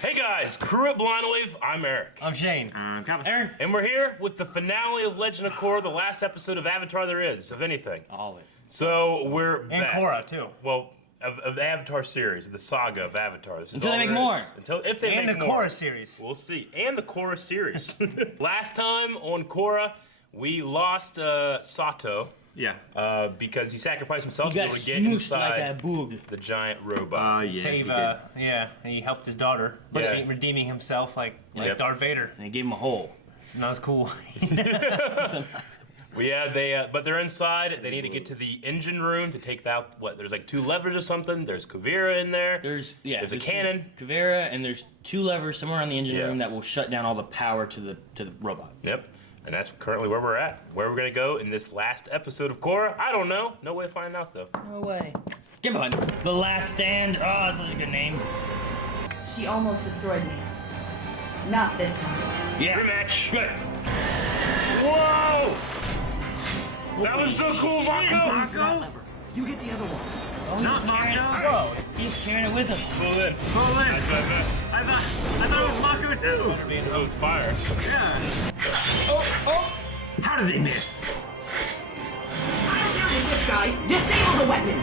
Hey guys, crew at Blind Wave, I'm Eric. I'm Shane. I'm Calvin. Aaron. And we're here with the finale of Legend of Korra, the last episode of Avatar there is, of anything. All of it. So we're And back. Korra, too. Well, of the Avatar series, of the saga of Avatar. This is Until all they make there more. is. If they And make the more. Korra series. We'll see. And the Korra series. Last time on Korra, we lost Sato. Yeah. Because he sacrificed himself He to be got able to get smooshed inside like a boog. the giant robot. Yeah. Save, he did. he helped his daughter, but Yeah. he redeeming himself like Yep. Darth Vader. And he gave him a hole. So that was cool. But they're inside. They need to get to the engine room to take out there's like 2 levers or something. There's Kuvira in there. There's a cannon. Kuvira, and there's 2 levers somewhere on the engine Yeah. room that will shut down all the power to the robot. Yep. And that's currently where we're at. Where we're gonna go in this last episode of Korra, I don't know. No way of finding out though. No way. Get behind. The Last Stand. Oh, that's such a good name. She almost destroyed me. Not this time. Yeah. Rematch. Good. Whoa! That was so cool, Mako! You get the other one. Not Mako. Whoa. He's carrying it with him. Pull in. Pull in. I I thought it was Mako too. it was fire. Yeah. Oh! How did they miss? I don't care with this guy. Disable the weapon.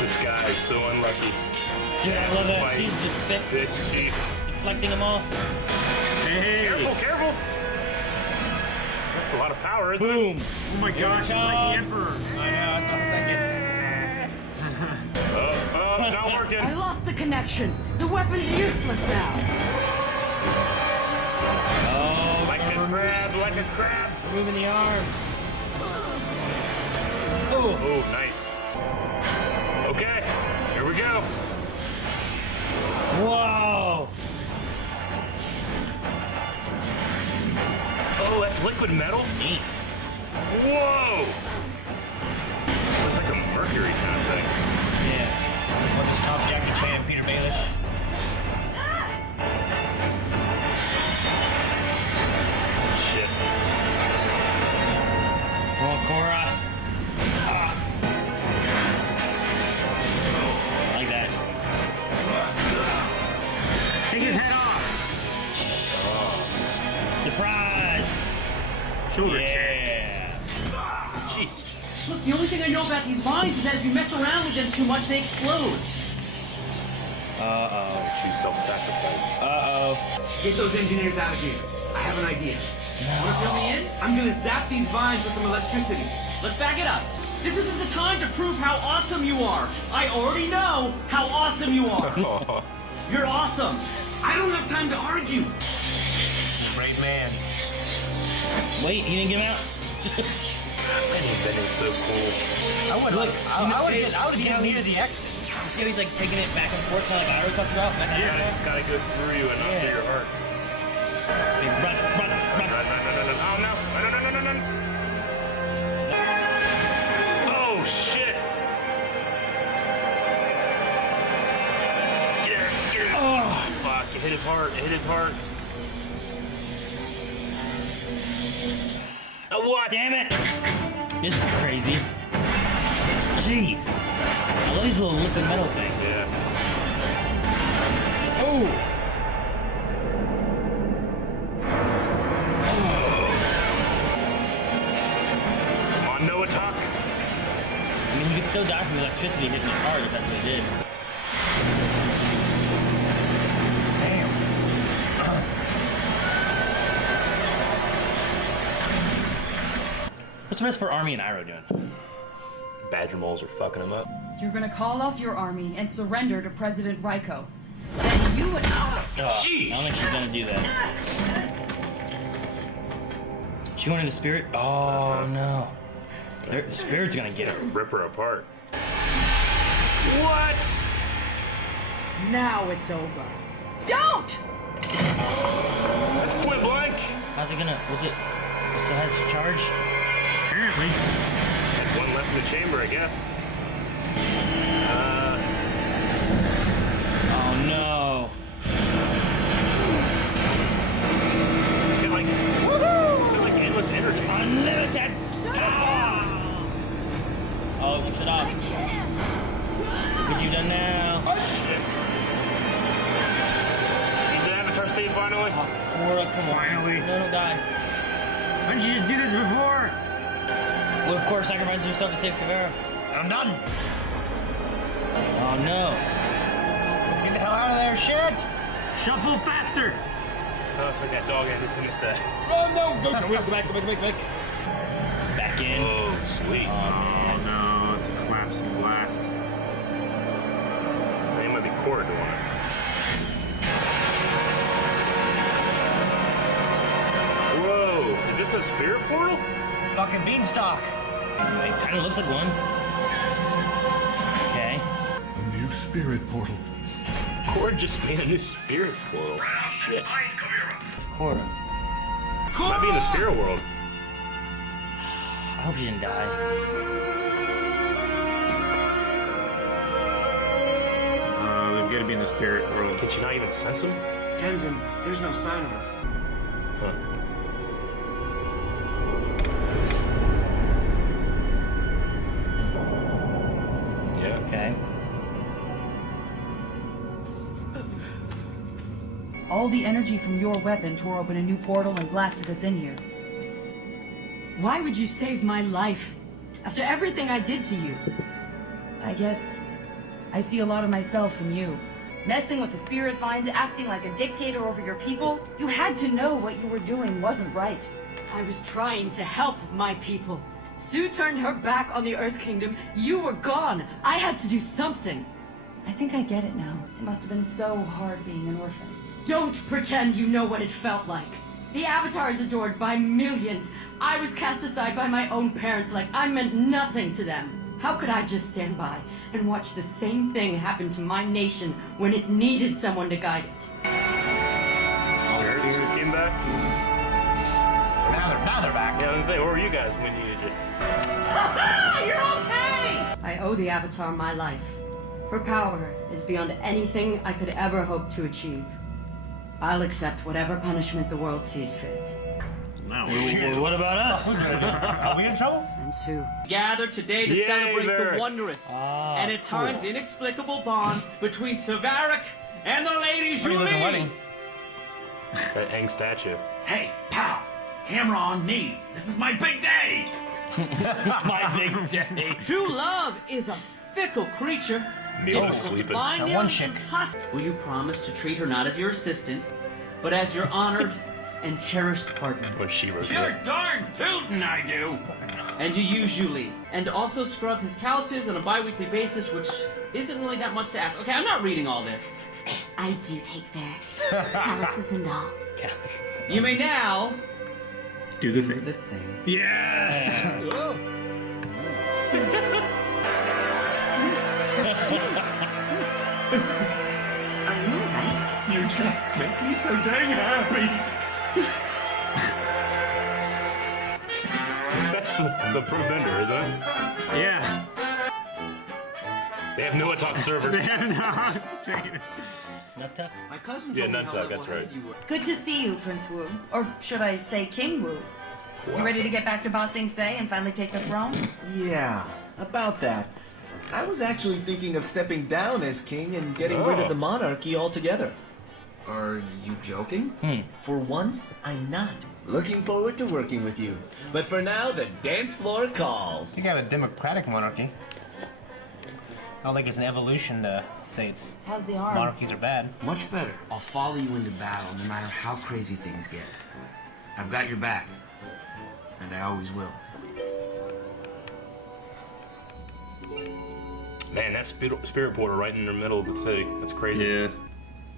This guy is so unlucky. Dude, I love that. Fight. See, This cheat. deflecting them all. Hey. Careful! That's a lot of power, isn't it? Boom. Oh my gosh, it's like the Emperor. I know, it's on a second. Not working. I lost the connection. The weapon's useless now. Oh, Like a crab. moving the arm. Oh, nice. Okay, here we go. Whoa. Oh, that's liquid metal? Neat. Whoa! Looks like a mercury kind of thing. Yeah. What is Top Jackie Chan, Peter Baelish? Shit. Come on, Korra. Like that. Take his head off. Surprise! Shoulder check. Yeah. Jeez. Look, the only thing I know about these vines is that if you mess around with them too much, they explode. Uh-oh. Choose self-sacrifice. Uh-oh. Get those engineers out of here. I have an idea. Wanna fill me in? I'm gonna zap these vines with some electricity. Let's back it up. This isn't the time to prove how awesome you are. I already know how awesome you are. You're awesome. I don't have time to argue. Brave man. Wait, he didn't get him out? Man, that is so cool. I would Look, get near the exit. You see how he's like taking it back and forth, kind of like Iro talked about? Back and Yeah, forth? it's gotta go through you and not through your heart. Hey, run. Run. Oh, no. No. Oh, shit. Get her. Oh, fuck. It hit his heart. Oh, what? Damn it! This is crazy. Jeez. I love these little liquid metal things. Yeah. Oh! Come on, Noah Tuck. I mean, he could still die from electricity hitting his heart if that's what he did. What's the rest for Army and Iro doing? Badger moles are fucking him up. You're gonna call off your army and surrender to President Raiko. Then you and Jeez. I don't think she's gonna do that. She going into spirit? Oh no. The spirit's gonna get her. Rip her apart. What? now it's over. Don't! That's point blank. How's it gonna, what's it, still has charge? Apparently. Had one left in the chamber, I guess. Oh no. It's got like, endless energy. Unlimited! Oh, you shut off. What you done now? finally? Korra, come on. Finally. No, don't die. Why didn't you just do this before? Well, of course, sacrifice yourself to save Kavera. I'm done. Oh no. Get the hell out of there, shit! Shuffle faster. Oh, it's like that dog in the stat. Oh no! Go back. Back in. Oh, sweet. Oh no, it's a collapsing blast. They might be Korra doing it. Whoa, is this a spirit portal? Fucking beanstalk. It kind of looks like one. Okay. A new spirit portal. Korra just made a new spirit portal. Shit. Korra. Might be in the spirit world. I hope she didn't die. We've got to be in the spirit world. Can she not even sense him? Tenzin, there's no sign of her. Huh. Yeah. Okay. All the energy from your weapon tore open a new portal and blasted us in here. Why would you save my life? After everything I did to you? I guess I see a lot of myself in you. Messing with the spirit vines, acting like a dictator over your people. You had to know what you were doing wasn't right. I was trying to help my people. Sue turned her back on the Earth Kingdom. You were gone. I had to do something. I think I get it now. It must have been so hard being an orphan. Don't pretend you know what it felt like. The Avatar is adored by millions. I was cast aside by my own parents like I meant nothing to them. How could I just stand by and watch the same thing happen to my nation when it needed someone to guide it? Spirits came back? Now they're back. Yeah, I was gonna say, where were you guys when you needed you? You're okay! I owe the Avatar my life. Her power is beyond anything I could ever hope to achieve. I'll accept whatever punishment the world sees fit. No. Well, what about us? Are we in trouble? And Sue. Gather today to Yay, celebrate Varric. the wondrous Ah, and at times inexplicable bond between Varric and the Lady Pretty looking wedding. Julie. That Aang statue. Hey, pal! Camera on me! This is my big day! My big day. True love is a fickle creature. Mila was difficult to sleeping. find, That nearly one chick. impossible. Will you promise to treat her not as your assistant, but as your honored and cherished partner? When she wrote You're it. darn tootin', I do! And you use Julie, and also scrub his calluses on a bi-weekly basis, which isn't really that much to ask. Okay, I'm not reading all this. I do take their calluses and all. You may now Do the thing. the thing. Yes! Are you alright? You just make me so dang happy! That's the pro bender, isn't it? Yeah. They have no talk servers. Nut tuck? My cousin Yeah, told me Nut how Tuck, that's level-headed right. you were. Good to see you, Prince Wu. Or should I say King Wu? You ready to get back to Bossing Say and finally take the throne? Yeah, about that. I was actually thinking of stepping down as king and getting rid Oh. of the monarchy altogether. Are you joking? For once, I'm not. Looking forward to working with you. But for now, the dance floor I calls. think I have a democratic monarchy. I don't think it's an evolution to say it's How's the arm? monarchies are bad. Much better. I'll follow you into battle no matter how crazy things get. I've got your back. And I always will. Man, that spirit portal right in the middle of the city. That's crazy. Yeah.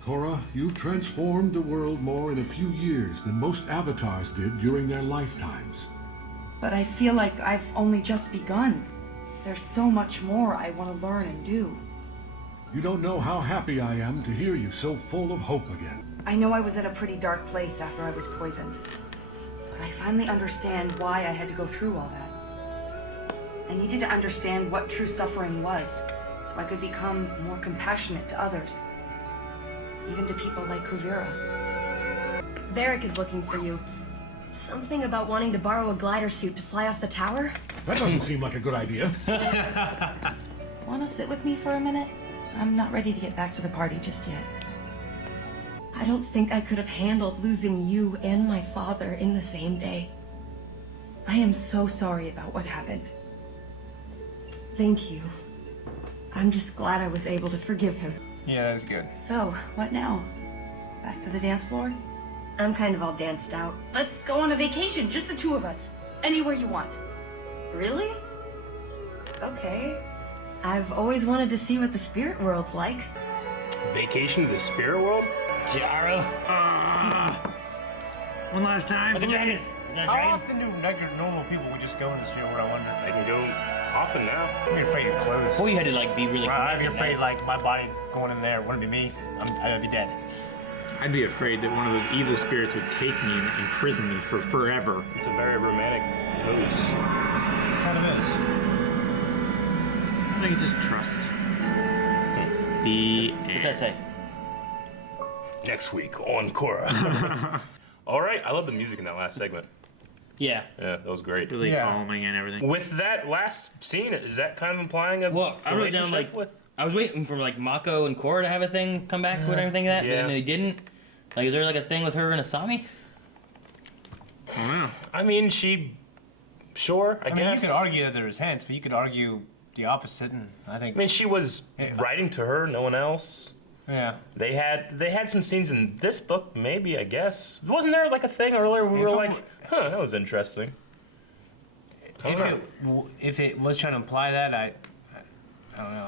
Korra, you've transformed the world more in a few years than most avatars did during their lifetimes. But I feel like I've only just begun. There's so much more I want to learn and do. You don't know how happy I am to hear you so full of hope again. I know I was in a pretty dark place after I was poisoned. But I finally understand why I had to go through all that. I needed to understand what true suffering was, so I could become more compassionate to others. Even to people like Kuvira. Varric is looking for you. Something about wanting to borrow a glider suit to fly off the tower? That doesn't seem like a good idea. Want to sit with me for a minute? I'm not ready to get back to the party just yet. I don't think I could have handled losing you and my father in the same day. I am so sorry about what happened. Thank you. I'm just glad I was able to forgive him. Yeah, that's good. So, what now? Back to the dance floor? I'm kind of all danced out. Let's go on a vacation, just the two of us. Anywhere you want. Really? Okay. I've always wanted to see what the spirit world's like. Vacation to the spirit world? Gyro. One last time. Look at dragon. please. Is that a How dragon? often do regular, normal people just go in the spirit world, I wonder? I can go often now. I'm afraid of clothes. Well, you had to like be really. I'd be connected afraid, now. like, my body going in there wouldn't be me. I'd be dead. I'd be afraid that one of those evil spirits would take me and imprison me for forever. It's a very romantic pose. It kind of is. I think it's just trust. The What's that say? Next week on Korra. All right, I love the music in that last segment. Yeah. Yeah, that was great. really Yeah. calming and everything. With that last scene, is that kind of implying a Well, I wrote down relationship like with? I was waiting for like Mako and Korra to have a thing come back with everything like that, Yeah. and they didn't. Like, is there like a thing with her and Asami? I don't know. I mean, sure, I I mean, guess. you could argue that there's hints, but you could argue the opposite, and I think... I mean, she was Yeah. writing to her, no one else. yeah. They had some scenes in this book, maybe, I guess. Wasn't there like a thing earlier where we were like, huh, that was interesting. I don't know. If it was trying to imply that, I don't know.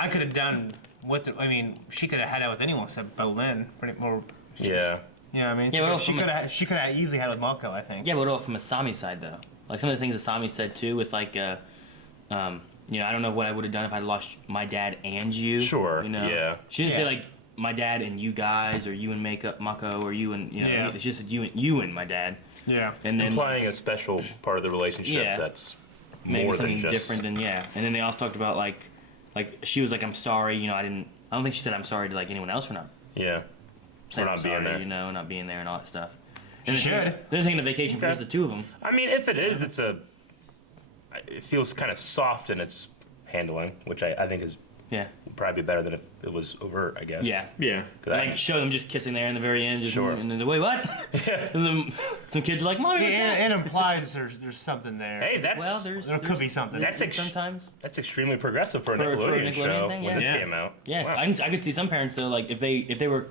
I could have done with it. I mean, she could have had that with anyone except Bolin. Pretty more. Yeah. Yeah, I mean, Yeah, well, she from could a- have. She could have easily had it with Mako, I think. Yeah, but what from Asami's side though? Like some of the things Asami said too, with like, you know, I don't know what I would have done if I'd lost my dad and you. Sure, You know. yeah. She didn't say Yeah. like my dad and you guys, or you and Mako, or you and you know. Yeah. She just said you and my dad. Yeah. And then Implying a special part of the relationship Yeah. that's maybe more something than just different than yeah. And then they also talked about like she was like, I'm sorry, you know, I don't think she said I'm sorry to like anyone else for not yeah. saying For I'm not being sorry, there. you know, not being there and all that stuff. She And should. They're taking a vacation for Okay. just the two of them. I mean, if it is, it feels kind of soft in its handling, which I think is Yeah. probably better than if it was overt, I guess. Yeah. Yeah. 'Cause I- Like show them just kissing there in the very end, just Sure. and then wait, what? And then some kids are like, "Mommy, what's that?" It implies there's something there. Hey, that's Well, there could be something. That's sometimes. that's extremely progressive for a For a Nickelodeon Nickelodeon show thing, when yeah. this Yeah. came out. Yeah, Wow. I could see some parents though, like if they were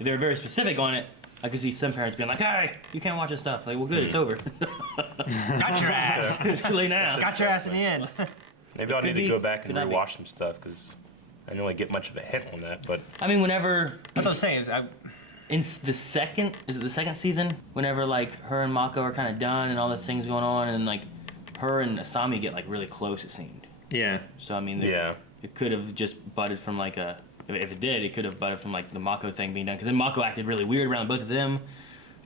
very specific on it, I could see some parents being like, "Hey, you can't watch this stuff." Like, well, good, it's over. Got your ass. It's too late now. Got your ass in the end. Maybe I'll need be. to go back and Could not be. rewatch some stuff because I didn't really get much of a hint on that. But I mean, whenever That's what I'm saying. Is the second season, whenever like her and Mako are kind of done and all this things going on, and like her and Asami get like really close, it seemed. Yeah. So I mean, yeah, it could have just butted from like a. If it did, it could have butted from like the Mako thing being done, because then Mako acted really weird around both of them.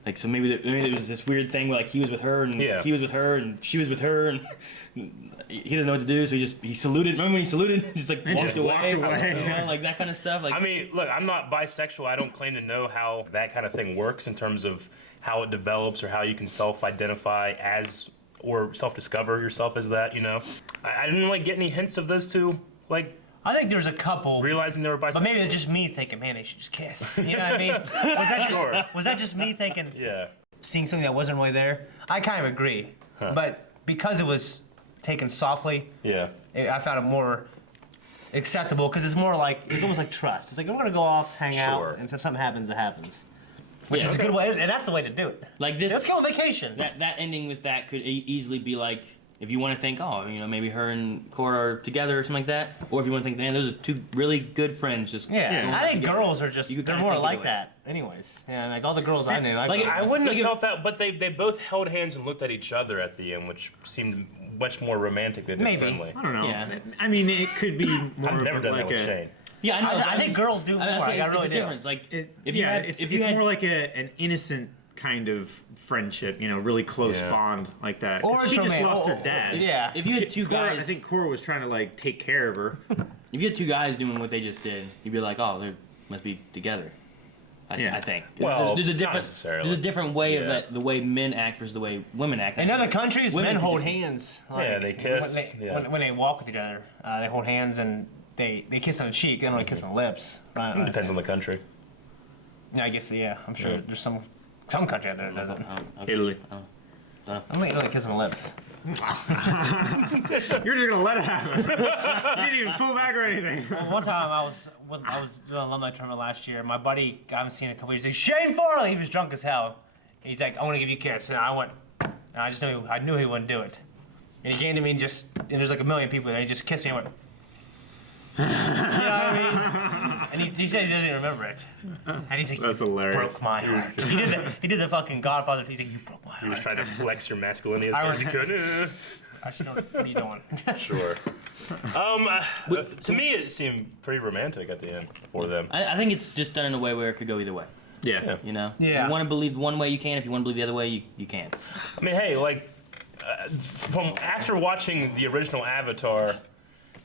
Like, so maybe there was this weird thing where like he was with her and Yeah. he was with her and she was with her and he didn't know what to do, so he saluted. Remember when he saluted? Just like walked just away. walked away. You know, like that kind of stuff. Like I mean, look, I'm not bisexual. I don't claim to know how that kind of thing works in terms of how it develops or how you can self-identify as or self-discover yourself as that. You know, I didn't really get any hints of those two like I think there's a couple. realizing they were bisexual. But maybe it's just me thinking, man, they should just kiss. You know what I mean? Sure. Was that just me thinking, Yeah. seeing something that wasn't really there? I kind of agree. But because it was taken softly, Yeah. I found it more acceptable because it's more like, it's almost like trust. It's like, we're going to go off, hang Sure. out, and if something happens, it happens. Which Yeah. is a good way, and that's the way to do it. like this. Let's go on vacation. That ending with that could easily be like, if you want to think, oh, you know, maybe her and Korra are together or something like that, or if you want to think, man, those are two really good friends. Just Yeah, going I out think together. girls are just, You could they're kinda more think like of it. that. Anyways, yeah, like all the girls I knew. Like, I wouldn't Like have if- felt that, but they both held hands and looked at each other at the end, which seemed much more romantic than Maybe. friendly. I don't know. Yeah. I mean, it could be more I've never of done like that with a. Shane. Yeah, I know. I think girls do more. That's I it's really a do. difference. Like, It, if you yeah, had, it's, if you it's had, more like an innocent kind of friendship, you know, really close Yeah. bond like that. Or 'Cause she it's just romantic. lost her dad. Yeah. if you had two Korra- guys, I think Korra was trying to like take care of her. if you had two guys doing what they just did, you'd be like, oh, they must be together. Yeah. I think. Well, there's a not different, necessarily. there's a different way of Yeah. that, the way men act versus the way women act. In other countries, Women men could hold do- hands. Yeah, they kiss, When they, yeah. when they walk with each other, they hold hands and they kiss on the cheek. They don't really kiss on the lips. Right? It depends on the country. Yeah, I guess, yeah. I'm sure there's some country out there that does it. Okay. Italy. I'm like Italy kissing the lips. You're just gonna let it happen. You didn't even pull back or anything. Well, one time I was doing an alumni tournament last year. My buddy, I haven't seen in a couple years, he's like, Shane Farley! He was drunk as hell. He's like, I want to give you a kiss. And I went, and I just I knew he wouldn't do it. And he came to me and there's like a million people there, and he just kissed me and went, you know what I mean? And he said he doesn't even remember it. And he's like, That's hilarious. Broke my heart. He did the fucking Godfather. He's like, you broke my heart. He was trying to flex your masculinity as much as he could. Actually, what are you doing? Sure. To me, it seemed pretty romantic at the end for them. I think it's just done in a way where it could go either way. Yeah. You know? Yeah. If you want to believe one way, you can. If you want to believe the other way, you can. I mean, hey, like, from after watching the original Avatar,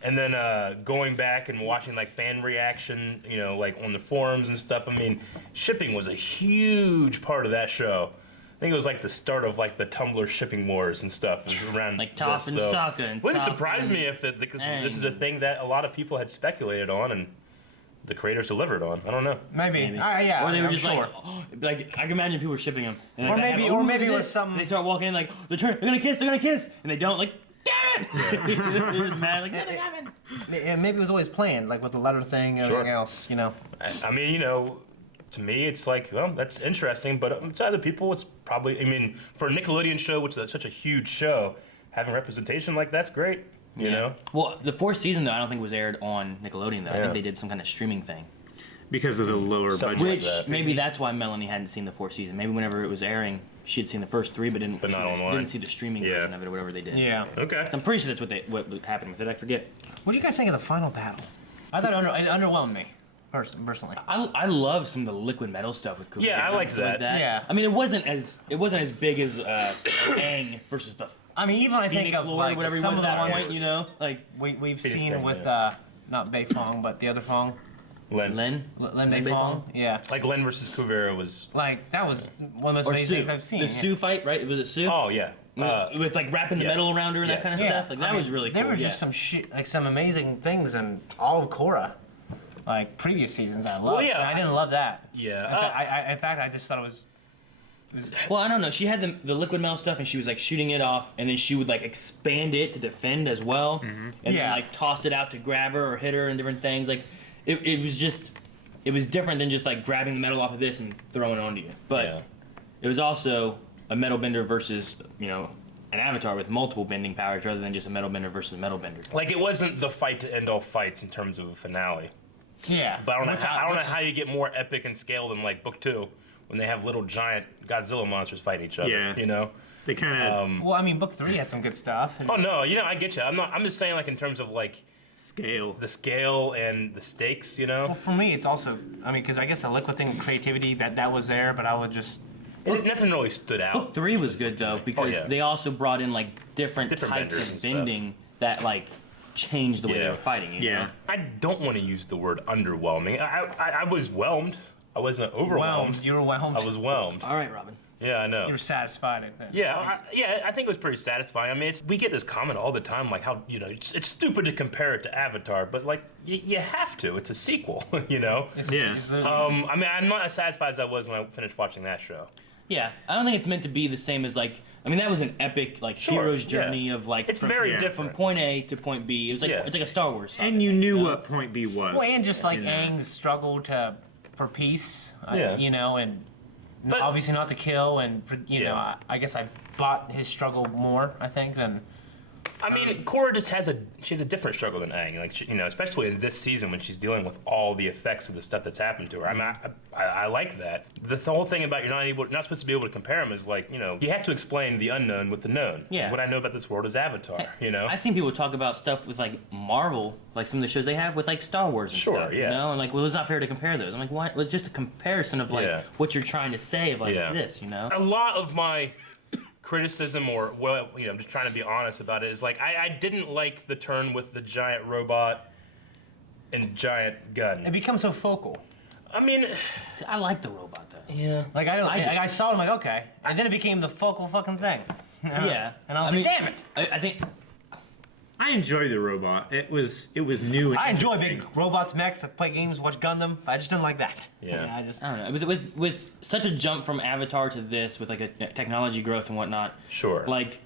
and then going back and watching like fan reaction, you know, like on the forums and stuff. I mean, shipping was a huge part of that show. I think it was like the start of like the Tumblr shipping wars and stuff around Like Toph this, and Sokka and wouldn't Toph surprise and me if it, because this is a Aang. thing that a lot of people had speculated on and the creators delivered on. I don't know. Maybe. Maybe. Yeah. Or they were I'm just sure. like, oh, like I can imagine people were shipping them. And Or like, maybe- oh, or look maybe at it was this. something- And they start walking in like, they're gonna kiss, and they don't. Like, damn it! They're just mad. Like, nothing happened. Maybe it was always planned, like with the letter thing and everything else, you know. I mean, you know, to me, it's like, well, that's interesting, but to other people, it's probably, I mean, for a Nickelodeon show, which is such a huge show, having representation like that's great, you know? Well, the fourth season, though, I don't think was aired on Nickelodeon, though. I Yeah. think they did some kind of streaming thing. Because of the lower Something budget. like Which, that. maybe that's why Melanie hadn't seen the fourth season. Maybe whenever it was airing, she had seen the first three, but But not online. didn't see the streaming Yeah. version of it or whatever they did. Yeah. Okay. So I'm pretty sure that's what happened with it. I forget. What do you guys think of the final battle? I thought it underwhelmed me, personally. I love some of the liquid metal stuff with Kubrick. Yeah, I liked that. Yeah. I mean, it wasn't as big as Aang versus the I mean, even I think Phoenix of Lord, like whatever he some was of at the that ones point, you know, like we've Phoenix seen King, with yeah. not Beifong, but the other Fong, Len. Len. Len Len Beifong. Yeah. Like Len versus Kuvera was, Like that was one of the most Or amazing Sue. things I've seen. The yeah. Sue fight, right? Was it Sue? oh, yeah. With like wrapping the yes, metal around her and that yes. kind of Yeah. stuff. Like that I mean, was really cool. There were yeah. just some shit, like some amazing things in all of Korra, like previous seasons. I loved. Well, yeah, And I didn't love that. Yeah. In fact, I just thought it was. Well, I don't know. She had the liquid metal stuff, and she was like shooting it off, and then she would like expand it to defend as well, and then Yeah. like toss it out to grab her or hit her and different things. Like it was just it was different than just like grabbing the metal off of this and throwing it onto you. But Yeah. it was also a metal bender versus an avatar with multiple bending powers rather than just a metal bender versus a metal bender. Like, it wasn't the fight to end all fights in terms of a finale. Yeah. But I don't know how you get more epic in scale than, like, Book 2, when they have little giant Godzilla monsters fighting each other, Yeah. you know? They kind of Well, I mean, book 3 had some good stuff. Oh, no, you know, I get you. I'm just saying, like, in terms of, like, scale. the scale and the stakes, you know? Well, for me, it's also, I mean, because I guess the liquid thing, creativity, that was there, but I would just. Nothing really stood out. Book 3 was good though because yeah. they also brought in like different types benders and of stuff. bending that like changed the way they Yeah. were fighting. You know? I don't want to use the word underwhelming. I was whelmed. I wasn't overwhelmed. You were whelmed. I was whelmed. All right, Robin. Yeah, I know. You were satisfied, I think. Yeah, I think it was pretty satisfying. I mean, we get this comment all the time, like how, you know, it's stupid to compare it to Avatar, but like you have to. It's a sequel, you know. Yeah. I mean, I'm not as satisfied as I was when I finished watching that show. Yeah, I don't think it's meant to be the same as like. I mean, that was an epic like hero's journey of like. It's very from different. point A to point B. It was like it's like a Star Wars song. And you knew what point B was. Well, and just like you know? Aang's struggle for peace, Yeah. you know, and But- obviously not to kill, and you know, Yeah. I guess I bought his struggle more, I think, than. I mean, Korra just has a different struggle than Aang, like you know, especially in this season when she's dealing with all the effects of the stuff that's happened to her. I mean, I like that. The whole thing about you're not supposed to be able to compare them is like, you know, you have to explain the unknown with the known. Yeah. What I know about this world is Avatar. You know. I've seen people talk about stuff with like Marvel, like some of the shows they have with like Star Wars and Sure, stuff. yeah. You know, and like, well, it's not fair to compare those. I'm like, why? Well, it's just a comparison of like Yeah. what you're trying to say of like Yeah. this. You know. A lot of my criticism, or well, you know, I'm just trying to be honest about it, is like I didn't like the turn with the giant robot and giant gun. It becomes so focal. I mean, See, I like the robot though. yeah. Like I saw it, I'm like, okay, and then it became the focal fucking thing. Yeah. And I was I like, mean, damn it. I think I enjoy the robot. It was new. And I enjoy interesting. big robots, mechs. I play games, watch Gundam. I just didn't like that. Yeah. I just. I don't know. With such a jump from Avatar to this, with like a technology growth and whatnot. Sure. Like,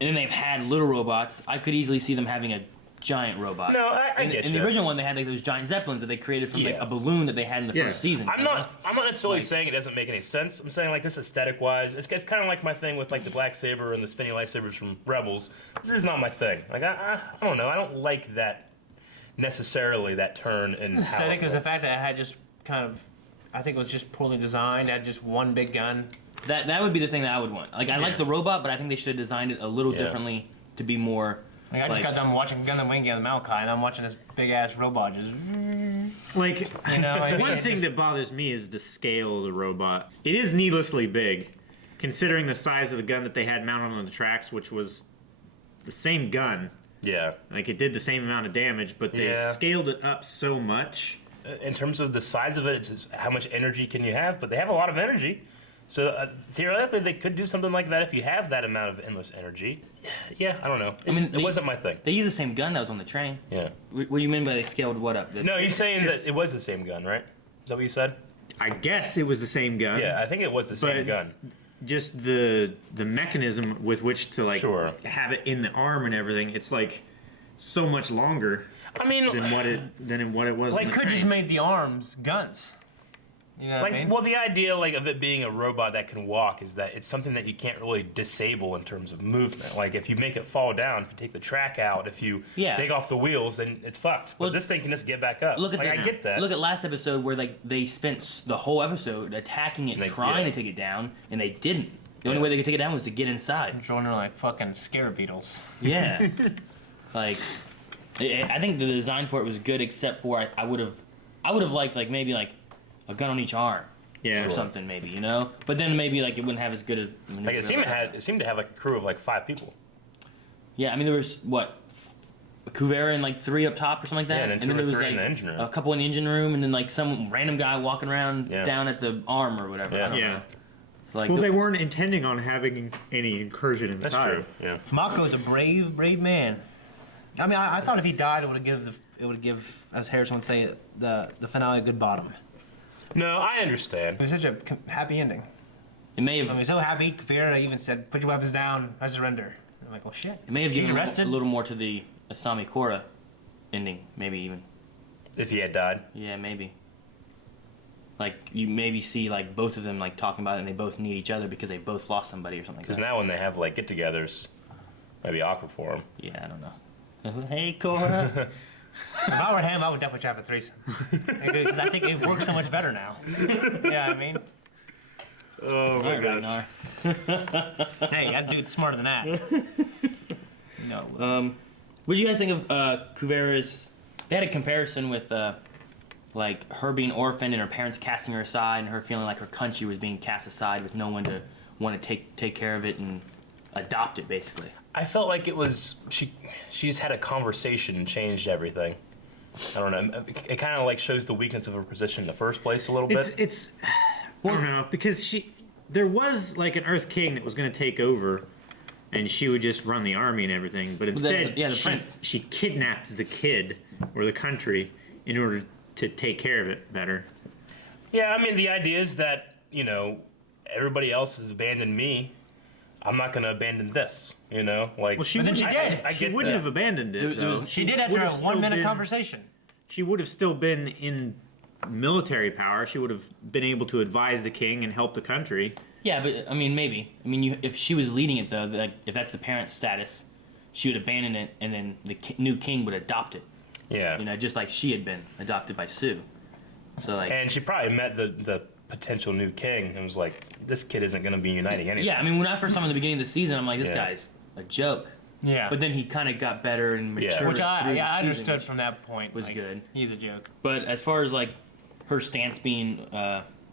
and then they've had little robots. I could easily see them having a giant robot. No, I get in you. the original one, they had like those giant zeppelins that they created from like Yeah. a balloon that they had in the first season. I'm you know? not necessarily saying it doesn't make any sense. I'm saying like just aesthetic wise, it's kind of like my thing with like the black saber and the spinning lightsabers from Rebels. This is not my thing. Like I don't know. I don't like that necessarily, that turn in how Aesthetic it is the looks. fact that it had just kind of. I think it was just poorly designed. It had just one big gun. That would be the thing that I would want. Like I like the robot, but I think they should have designed it a little Yeah. differently to be more. Like, I just got done watching Gundam Wing and Maokai, and I'm watching this big ass robot just. Like, You know, I mean, one it's thing just- that bothers me is the scale of the robot. It is needlessly big, considering the size of the gun that they had mounted on the tracks, which was the same gun. Yeah. Like, it did the same amount of damage, but they Yeah. scaled it up so much. In terms of the size of it, it's just how much energy can you have? But they have a lot of energy. So theoretically, they could do something like that if you have that amount of endless energy. Yeah, I don't know. It wasn't my thing. They used the same gun that was on the train. Yeah. What do you mean by they scaled what up? No, you're saying that it was the same gun, right? Is that what you said? I guess it was the same gun. Yeah, I think it was the same But gun. Just the mechanism with which to like Sure. have it in the arm and everything, it's like so much longer. I mean, than what it was. Like, on the could train. just made the arms guns. You know what Like, I mean? well, the idea like of it being a robot that can walk is that it's something that you can't really disable in terms of movement. Like, if you make it fall down, if you take the track out, if you take off the wheels, then it's fucked. But this thing can just get back up. Look at like, that. I get that. Look at last episode where like they spent the whole episode attacking it, trying to take it down, and they didn't. The only way they could take it down was to get inside. Joining like fucking scare beetles. Yeah. Like, I think the design for it was good, except for I would have liked like maybe like a gun on each arm. Yeah. Or something maybe, you know. But then maybe like it wouldn't have as good as. Like, it seemed to have like a crew of like 5 people. Yeah, I mean there was what. Kuvera and like 3 up top or something like that. Yeah, and then 2 there or was 3 like in the engine room. a couple in the engine room, and then like some random guy walking around down at the arm or whatever. I don't know. It's like Well, they weren't intending on having any incursion inside. That's true. Yeah. Mako's a brave man. I mean, I thought if he died, it would give, as Harrison would say, the finale a good bottom. No, I understand. It was such a happy ending. It may have. I mean, so happy. Kuvira even said, "Put your weapons down. I surrender." I'm like, "Well, shit." It may have She's given arrested. a little more to the Asami Korra ending, maybe even. If he had died. Yeah, maybe. Like you maybe see like both of them like talking about it, and they both need each other because they both lost somebody or something. Because Like that. now when they have like get-togethers, might be awkward for him. Yeah, I don't know. Hey, Korra. If I were him, I would definitely have a threesome. Because I think it works so much better now. Yeah, I mean. Oh my god. Hey, that dude's smarter than that. No. What do you guys think of Kuvera's? They had a comparison with like her being orphaned and her parents casting her aside, and her feeling like her country was being cast aside with no one to want to take care of it and adopt it, basically. I felt like it was she's had a conversation and changed everything. I don't know. It kind of like shows the weakness of her position in the first place a little bit. It's I don't know, because there was like an Earth King that was going to take over, and she would just run the army and everything. But instead, the prince. she kidnapped the kid or the country in order to take care of it better. Yeah, I mean the idea is that everybody else has abandoned me. I'm not going to abandon this. Like. Well, she But then wouldn't. she did. She wouldn't have abandoned it. Though. She did after a 1-minute conversation. She would have still been in military power. She would have been able to advise the king and help the country. Yeah, but I mean, maybe. I mean, if she was leading it though, like if that's the parent status, she would abandon it, and then the new king would adopt it. Yeah. Just like she had been adopted by Sue. So like. And she probably met the potential new king and was like, this kid isn't going to be uniting anything. Yeah, I mean, when I first saw him in the beginning of the season, I'm like, this guy's a joke. Yeah. But then he kind of got better and matured. Which I through the season, understood which from that point. was like, good. He's a joke. But as far as like her stance being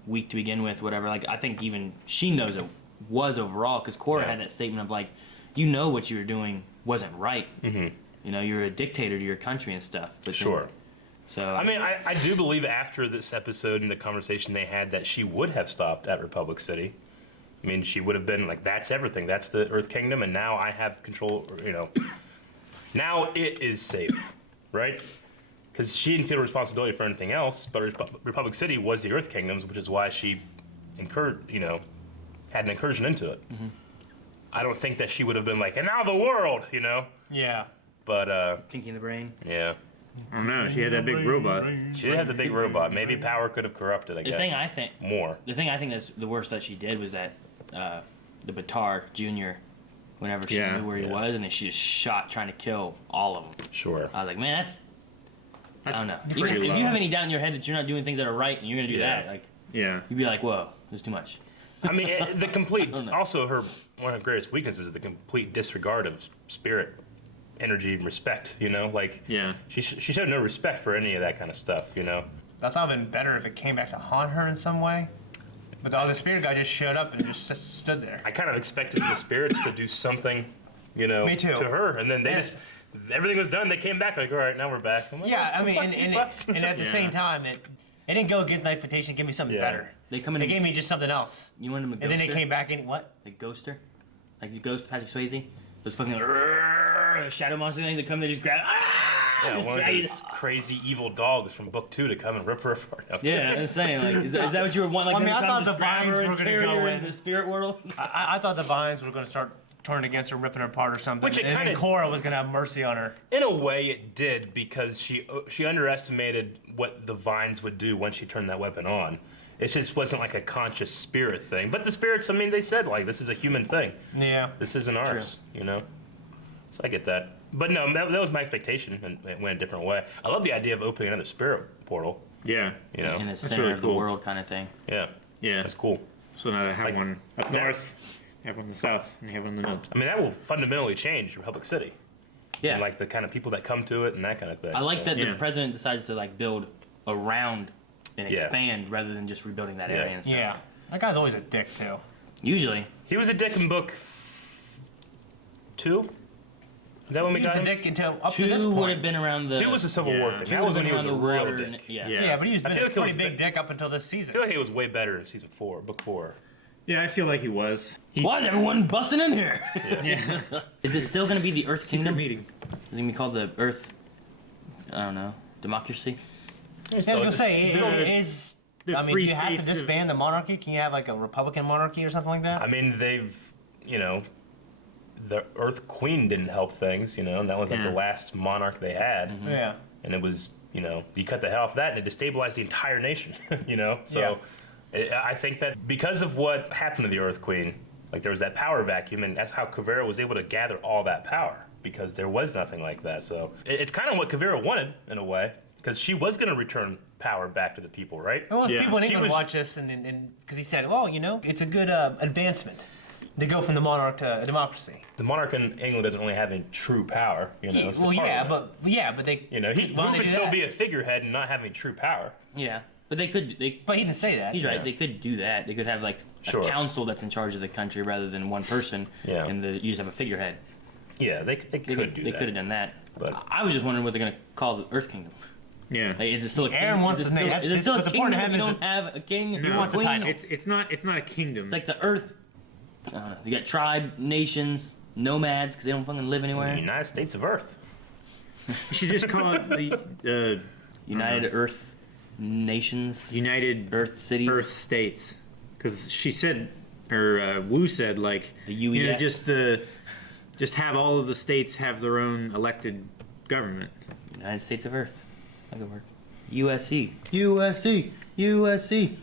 weak to begin with, whatever, like I think even she knows it was overall, because Korra had that statement of like, what you were doing wasn't right. Mm-hmm. You're a dictator to your country and stuff. But Sure. Then, so I mean, I do believe after this episode and the conversation they had that she would have stopped at Republic City. I mean, she would have been like, that's everything. That's the Earth Kingdom, and now I have control, Now it is safe, right? Because she didn't feel responsibility for anything else, but Republic City was the Earth Kingdoms, which is why she had an incursion into it. Mm-hmm. I don't think that she would have been like, and now the world, Yeah. But, Pinky in the brain. yeah. Oh no, she had that big robot. She did have the big robot. Maybe power could have corrupted, I guess. The thing I think that's the worst that she did was that the Batar Jr., whenever she knew where he was, and then she just shot trying to kill all of them. Sure. I was like, man, I don't know. pretty If low. you have any doubt in your head that you're not doing things that are right and you're gonna do Yeah. that, like Yeah. you'd be like, whoa, this is too much. I mean, the complete. don't know. Also, one of her greatest weaknesses is the complete disregard of spirit, energy, and respect. Yeah. She showed no respect for any of that kind of stuff. That's not been better if it came back to haunt her in some way. But the spirit guy just showed up and just stood there. I kind of expected the spirits to do something, Me too. to her, and then they Yeah. just. Everything was done. They came back like, all right, now we're back. I'm like, Yeah, I "What mean, the and fuck, you at the fucks?" same time, it didn't go against my expectation. It gave me something Yeah. better. They come in. They gave me just something else. You want them a ghoster? And then they came back and what? Like Ghoster, like the Ghost Patrick Swayze. Those fucking shadow monster things that come, they just grab. Yeah, just one of drag you- those crazy evil dogs from Book 2 to come and rip her apart. I'm Yeah, kidding. I'm saying, like, is that what you were wanting? Like, I mean, them I to thought come the just grab vines her and were gonna carry go her in. into the spirit world. I thought the vines were going to start turning against her, ripping her apart or something. Which it and then kinda- Korra was going to have mercy on her. In a way, it did because she underestimated what the vines would do once she turned that weapon on. It just wasn't like a conscious spirit thing. But the spirits, I mean, they said like this is a human thing. Yeah. This isn't ours, So I get that. But no, that was my expectation, and it went a different way. I love the idea of opening another spirit portal. Yeah. In the That's center really of the cool. world, kind of thing. Yeah, Yeah. that's cool. So now they have Like, one up that- north, they have one in the south, and they have one in the north. I mean, that will fundamentally change Republic City. Yeah. And, like the kind of people that come to it and that kind of thing. I like so. that Yeah. the president decides to like build around and Yeah. expand rather than just rebuilding that Yeah. area and stuff. Yeah. That guy's always a dick, too. Usually. He was a dick in book 2. Is that when we He was got a him? dick until up to this Two would point. have been around the. 2 was a Civil War thing. Two That was would when have he was been a around the real water dick. and- yeah. Yeah. Yeah, but he's I been feel a like he pretty was big dick up until this season. I feel like he was way better in season 4, book 4. Yeah, I feel like he was. Why is everyone busting in here? Yeah. Is it still going to be the Earth Secret Kingdom? meeting. Is it going to be called the Earth? I don't know. Democracy? I was gonna say, The- is the I mean, do free you have to states of- disband the monarchy? Can you have like a Republican monarchy or something like that? I mean, the Earth Queen didn't help things, and that was like Yeah. the last monarch they had. Yeah. And it was, you cut the head off that and it destabilized the entire nation, So I think that because of what happened to the Earth Queen, like there was that power vacuum, and that's how Kuvera was able to gather all that power because there was nothing like that. So it's kind of what Kuvera wanted in a way because she was going to return power back to the people, right? Well, if Yeah. people in She England was- watch this, and because he said, well, it's a good advancement to go from the monarch to a democracy. The monarch in England doesn't really have any true power, It's the Well, parliament. but they. He why would don't they do still that? be a figurehead and not having true power. Yeah. But they could. But he didn't say that. He's right. Yeah. They could do that. They could have like Sure. a council that's in charge of the country rather than one person. Yeah. And you just have a figurehead. Yeah, they could do that. They could have done that. But- I was just wondering what they're gonna call the Earth Kingdom. Yeah. Like, is it still a Aaron kingdom? wants is it his name. still, is it still a But the kingdom point of if you him is don't have a king? He or wants a queen? title. It's not a kingdom. It's like the Earth. I don't know. You got tribe, nations, nomads because they don't fucking live The anywhere. United States of Earth. You should just call it the United Earth nations, United Earth cities. Earth States, because she said, or Wu said, like The UES. just have all of the states have their own elected government. United States of Earth. That could work. USC. USC. USC.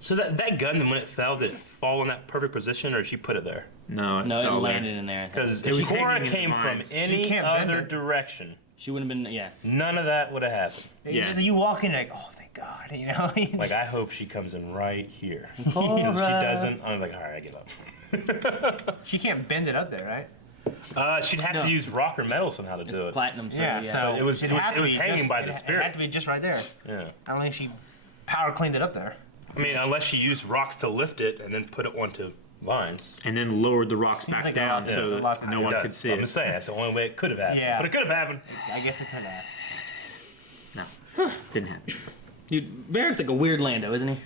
So that gun, then when it fell, did it fall in that perfect position, or did she put it there? No, No, it fell landed there. in there. Because It if was Korra hanging in came the from vines. any can't bend other it. direction, She wouldn't have been. Yeah. none of that would have happened. It's Yeah. just that you walk in like, oh, thank God, Like, I hope she comes in right here. Because if Korra. she doesn't, I'm like, all right, I give up. she can't bend it up there, right? She'd have No. to use rock or metal somehow to do it. Platinum. So, Yeah, so it was- it'd it was- have to it was be hanging just- by the it spirit. had to be just right there. Yeah. I don't think she power cleaned it up there. I mean, unless she used rocks to lift it and then put it onto vines. And then lowered the rocks Seems back like a down lot- so a lot that to no do. one It could does. see I'm it. just saying, that's the only way it could have happened. Yeah. But it could have happened. I guess it could have. No, didn't happen. Dude, Varric's like a weird Lando, isn't he?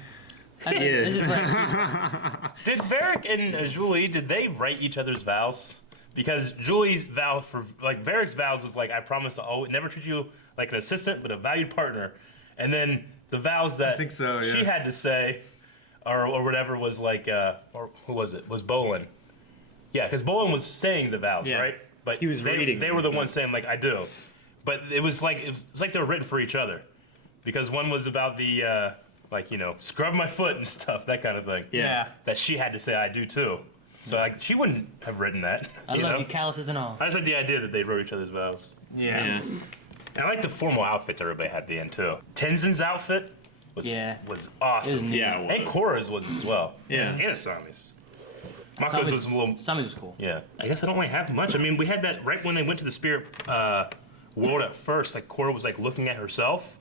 He is. Did Varric and Julie, did they write each other's vows? because Julie's vow for like Varric's vows was like, I promise to always never treat you like an assistant, but a valued partner. And then the vows that think so, yeah. she had to say, or whatever, was like, or who was it? Was Bolin? Yeah, because Bolin was saying the vows, Yeah. right? But He was reading They them, were the yeah. ones saying like, I do. But it's like they were written for each other, because one was about the like, you know, scrub my foot and stuff, that kind of thing. Yeah. That she had to say I do too. So like she wouldn't have written that. I you love know? you, calluses and all. I just like the idea that they wrote each other's vows. Yeah. And I like the formal outfits everybody had at the end too. Tenzin's outfit was awesome. It was neat. Yeah, it And was. Korra's was as well. Yeah. And Asami's. Mako's was a little. Sami's was cool. Yeah. I guess I don't really have much. I mean, we had that right when they went to the spirit world at first. Like Korra was like looking at herself.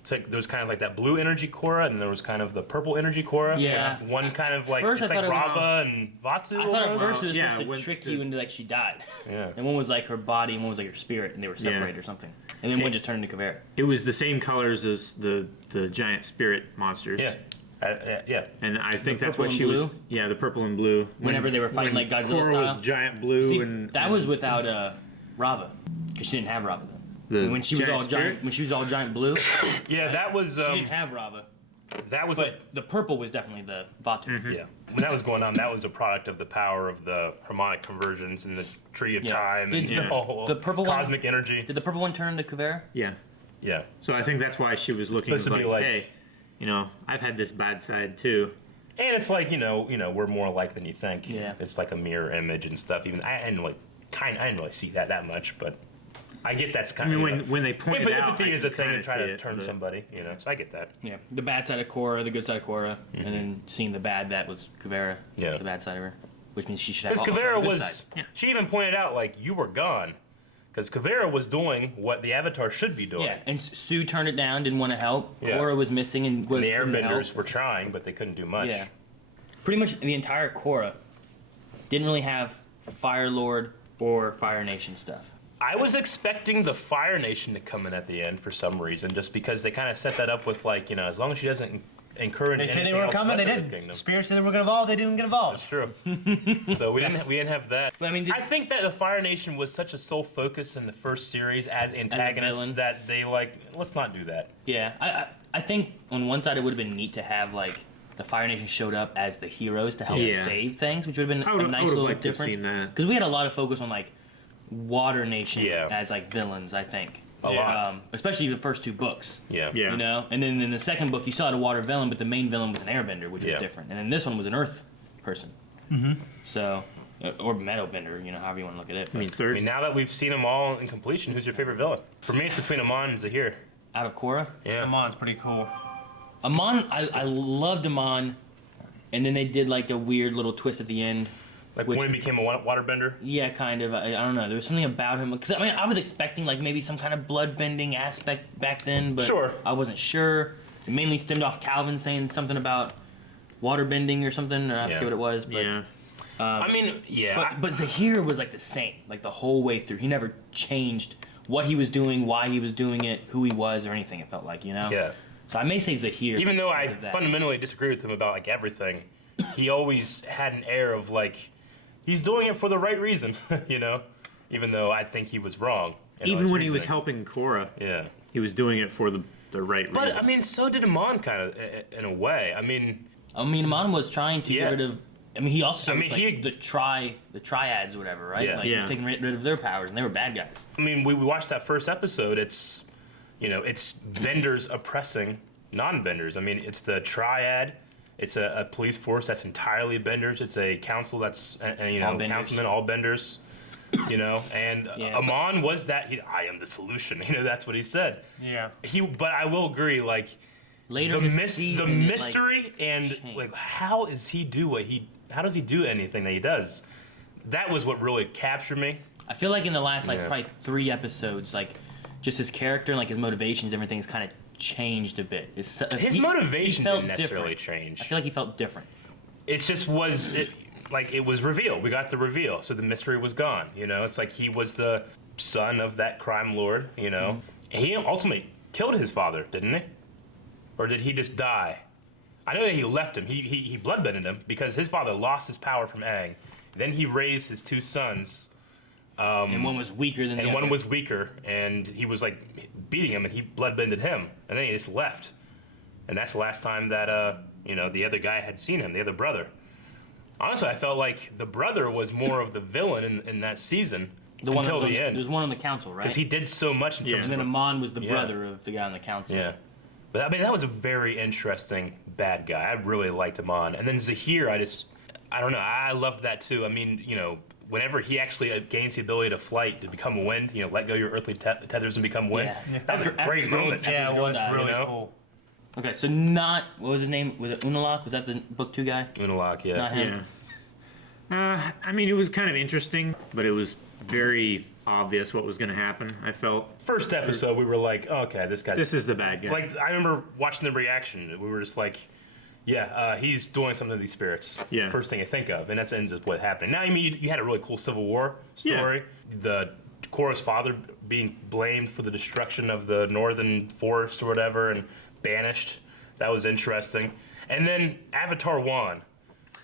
It's like there was kind of like that blue energy Korra, and there was kind of the purple energy Korra. Yeah. which One kind of like First it's I like thought it was- Rava and Vatsu. I thought at almost. first it was Yeah, supposed when to trick the- you into like she died. Yeah. And one was like her body, and one was like her spirit, and they were separated or something. And then one just turned into Kavera. It was the same colors as the giant spirit monsters. Yeah. Yeah. And I think that's purple what and she was. blue? Yeah, the purple and blue. Whenever they were fighting when like Godzilla Korra was style. giant blue See, and that was without Rava, because she didn't have Rava then. The when she was giant all spirit? giant, when she was all giant blue, Yeah, that was. she didn't have Rava. That was. But the purple was definitely the Vatu. Yeah. When that was going on, that was a product of the power of the harmonic conversions and the tree of Yeah. time Did and the- the whole the purple one- cosmic energy. Did the purple one turn into Kavera? Yeah. Yeah. So I think that's why she was looking Supposed to be like, like- hey, you know, I've had this bad side too. And it's like, you know, we're more alike than you think. Yeah. It's like a mirror image and stuff. Even I didn't really see that much, but I get that's I kind mean, of when they point it out, empathy I is a can thing kinda and try see to it, turn but- somebody, So I get that. Yeah. The bad side of Korra, the good side of Korra, and then seeing the bad that was Kavera. Yeah. The bad side of her, which means she should have. Because also Kavera the good was, side. she even pointed out like you were gone, because Kavera was doing what the Avatar should be doing. Yeah, and Sue turned it down, didn't want to help. Yeah. Korra was missing and was And the couldn't Airbenders help. were trying, but they couldn't do much. Yeah. Pretty much the entire Korra didn't really have Fire Lord or Fire Nation stuff. I was expecting the Fire Nation to come in at the end for some reason, just because they kind of set that up with like, as long as she doesn't incur They anything said they weren't else coming. They about the didn't. Kingdom. Spirits said they were going to evolve. They didn't get involved. That's true. So we didn't have that. But I mean, I think that the Fire Nation was such a sole focus in the first series as antagonists villain. that they let's not do that. Yeah, I think on one side it would have been neat to have like the Fire Nation showed up as the heroes to help Yeah. save things, which would have been I would- a I nice would have little liked to have difference. seen that. Because we had a lot of focus on like Water Nation Yeah. as like villains, I think. A lot. Especially the first two books. Yeah. Yeah. You know, and then in the second book you saw a water villain, but the main villain was an airbender, which Yeah. was different. And then this one was an earth person. Mm-hmm. So, or metal bender, however you want to look at it. I mean, I third. mean, now that we've seen them all in completion, who's your favorite villain? For me, it's between Amon and Zahir. Out of Korra, Yeah. Amon's pretty cool. Amon, I loved Amon, and then they did like a weird little twist at the end. Like Which- when he became a waterbender. Yeah, kind of. I don't know. There was something about him because I was expecting like maybe some kind of blood bending aspect back then, but Sure. I wasn't sure. It mainly stemmed off Calvin saying something about water bending or something, or I Yeah. forget what it was. But, Yeah. I mean, yeah. but Zahir was like the same, like the whole way through. He never changed what he was doing, why he was doing it, who he was, or anything. It felt like, Yeah. So I may say Zahir. Even though I because of that. fundamentally disagree with him about like everything, he always had an air of like he's doing it for the right reason, Even though I think he was wrong. in Even his when he was reasoning. helping Korra, Yeah. he was doing it for the right But reason. I mean, so did Amon, kind of in a way. I mean, Amon was trying to Yeah. get rid of. I mean, he also I mean, like, the triads or whatever, right? Yeah. Like he Yeah. was taking rid of their powers, and they were bad guys. we watched that first episode. It's it's benders oppressing non-benders. I mean, it's the triad. It's a police force that's entirely benders. It's a council that's All benders. councilmen, all benders. And Yeah. Amon was that. I am the solution. That's what he said. Yeah. But I will agree, like Later the in the season, it, like, mystery and changed. like how does he do how does he do anything that he does? That was what really captured me. I feel like in the last Yeah. probably 3 episodes, like just his character and like his motivations, everything's kind of changed a bit. His motivation felt didn't necessarily different. change. I feel like he felt different. It just was it was revealed. We got the reveal, so the mystery was gone. It's like he was the son of that crime lord. And he ultimately killed his father, didn't he? Or did he just die? I know that he left him. He bloodbended him because his father lost his power from Aang. Then he raised his 2 sons And one was weaker than the and other. one was weaker, and he was like beating him, and he bloodbended him, and then he just left. And that's the last time that the other guy had seen him, the other brother. Honestly, I felt like the brother was more of the villain in that season until the end. There was one on the council, right? Because he did so much in terms And then of... Amon was the brother of the guy on the council. Yeah. But I mean, that was a very interesting bad guy. I really liked Amon. And then Zahir, I don't know, I loved that too. I mean, whenever he actually gains the ability to flight, to become wind, let go your earthly tethers and become wind. Yeah. That was a great moment. Yeah, it was really you know? cool. Okay, so what was his name? Was it Unalak? Was that the book 2 guy? Unalak, yeah. Not him. Yeah. I mean, it was kind of interesting, but it was very obvious what was going to happen, I felt. First episode, we were like, oh, okay, This is the bad guy. Like, I remember watching the reaction. We were just like, yeah, he's doing something to these spirits. Yeah. First thing I think of, and that's ends up what happened. Now, I mean, you had a really cool Civil War story. Yeah. The Korra's father being blamed for the destruction of the northern forest or whatever, and banished. That was interesting. And then Avatar 1.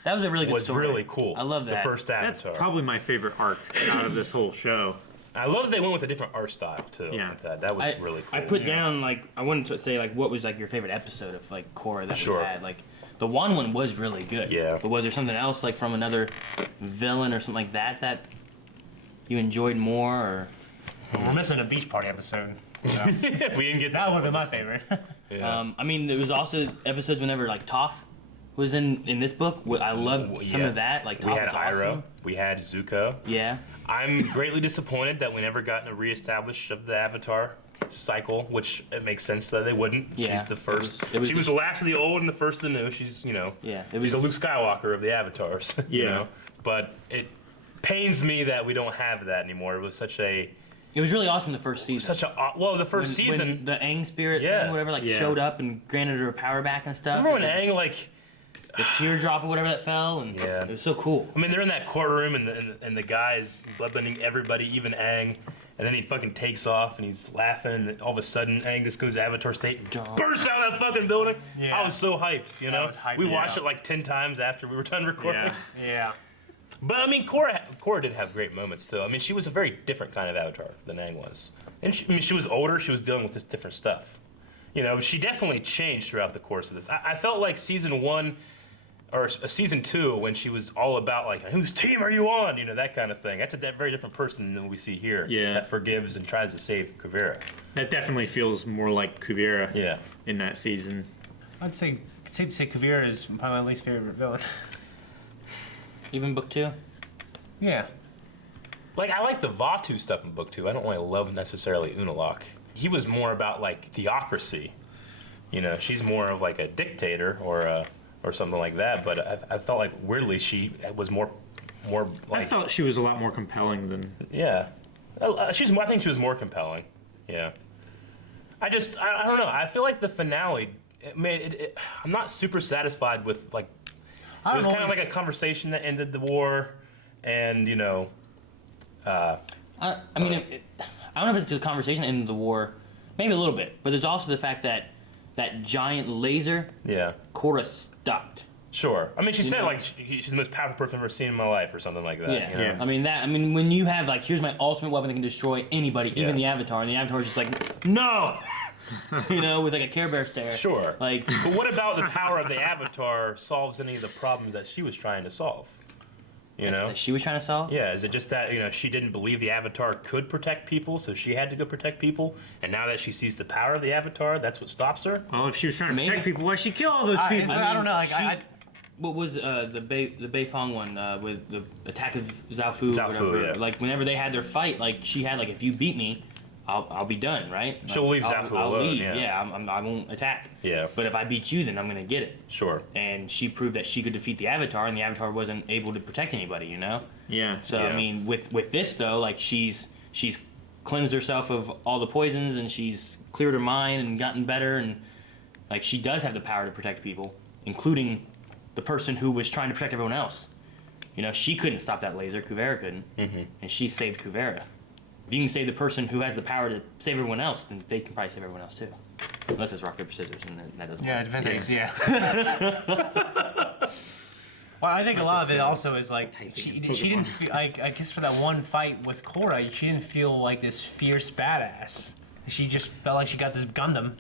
That was a really good story. Was really cool. I love that. The first Avatar. That's probably my favorite arc out of this whole show. I love that they went with a different art style too. Yeah. Like that was really cool. I put down I wanted to say what was your favorite episode of Korra that we had. The one was really good. Yeah. But was there something else from another villain or something like that you enjoyed more or? We're missing a beach party episode. So. We didn't get that. Would have been my favorite. Yeah. I mean, there was also episodes whenever Toph was in this book. I loved some of that. Toph we had was Iroh. awesome. We had Zuko. Yeah. I'm greatly disappointed that we never got a reestablish of the Avatar cycle, which it makes sense that they wouldn't. Yeah. She's the first. It was the last of the old and the first of the new. She's she's a Luke Skywalker of the Avatars. Yeah. But it pains me that we don't have that anymore. It was such a. It was really awesome the first season. The first season. When the Aang spirit thing, whatever, showed up and granted her power back and stuff. Remember when Aang the teardrop or whatever that fell, and it was so cool. I mean, they're in that courtroom, and the guy's bloodbending everybody, even Aang, and then he fucking takes off, and he's laughing, and then all of a sudden, Aang just goes Avatar state, bursts out of that fucking building. Yeah. I was so hyped, I was hyped, we watched it 10 times after we were done recording. Yeah. But I mean, Korra did have great moments too. I mean, she was a very different kind of Avatar than Aang was, and she was older. She was dealing with just different stuff. She definitely changed throughout the course of this. I felt like season 1 or season 2 when she was all about whose team are you on? That kind of thing. That's a very different person than we see here. Yeah. That forgives and tries to save Kuvira. That definitely feels more like Kuvira. Yeah. In that season. I'd say it's safe to say Kuvira is probably my least favorite villain. Even book 2? Yeah. I like the Vatu stuff in book 2. I don't really love necessarily Unalak. He was more about theocracy. She's more of a dictator or something like that. But I felt like weirdly she was more I felt she was a lot more compelling than. Yeah, I think she was more compelling. Yeah. I don't know. I feel like the finale. I'm not super satisfied with It was kind of like a conversation that ended the war, and I mean, I don't know if it's just a conversation that ended the war, maybe a little bit, but there's also the fact that that giant laser, Korra stuck. Sure. I mean, she said she's the most powerful person I've ever seen in my life, or something like that. Yeah. I mean, when you have here's my ultimate weapon that can destroy anybody, even the Avatar, and the Avatar is just no. With a Care Bear stare. Sure. But what about the power of the Avatar solves any of the problems that she was trying to solve? That she was trying to solve? Yeah. Is it just that she didn't believe the Avatar could protect people, so she had to go protect people, and now that she sees the power of the Avatar, that's what stops her? Well, if she was trying to protect people, why'd she kill all those people? I don't know. What was the Beifong one with the attack of Zaofu? Whatever. Yeah. Whenever they had their fight, she had if you beat me, I'll be done, right? She'll leave Zaofu alone. I'll leave. I won't attack. Yeah. But if I beat you, then I'm gonna get it. Sure. And she proved that she could defeat the Avatar, and the Avatar wasn't able to protect anybody. Yeah. So I mean, with this though, she's cleansed herself of all the poisons, and she's cleared her mind and gotten better, and she does have the power to protect people, including the person who was trying to protect everyone else. She couldn't stop that laser. Kuvira couldn't, and she saved Kuvira. If you can save the person who has the power to save everyone else, then they can probably save everyone else too. Unless it's rock, paper, scissors, and that doesn't work. Yeah, it depends. Yeah. Well, I think a lot of it also is like she didn't feel I guess for that one fight with Korra, she didn't feel like this fierce badass. She just felt like she got this Gundam,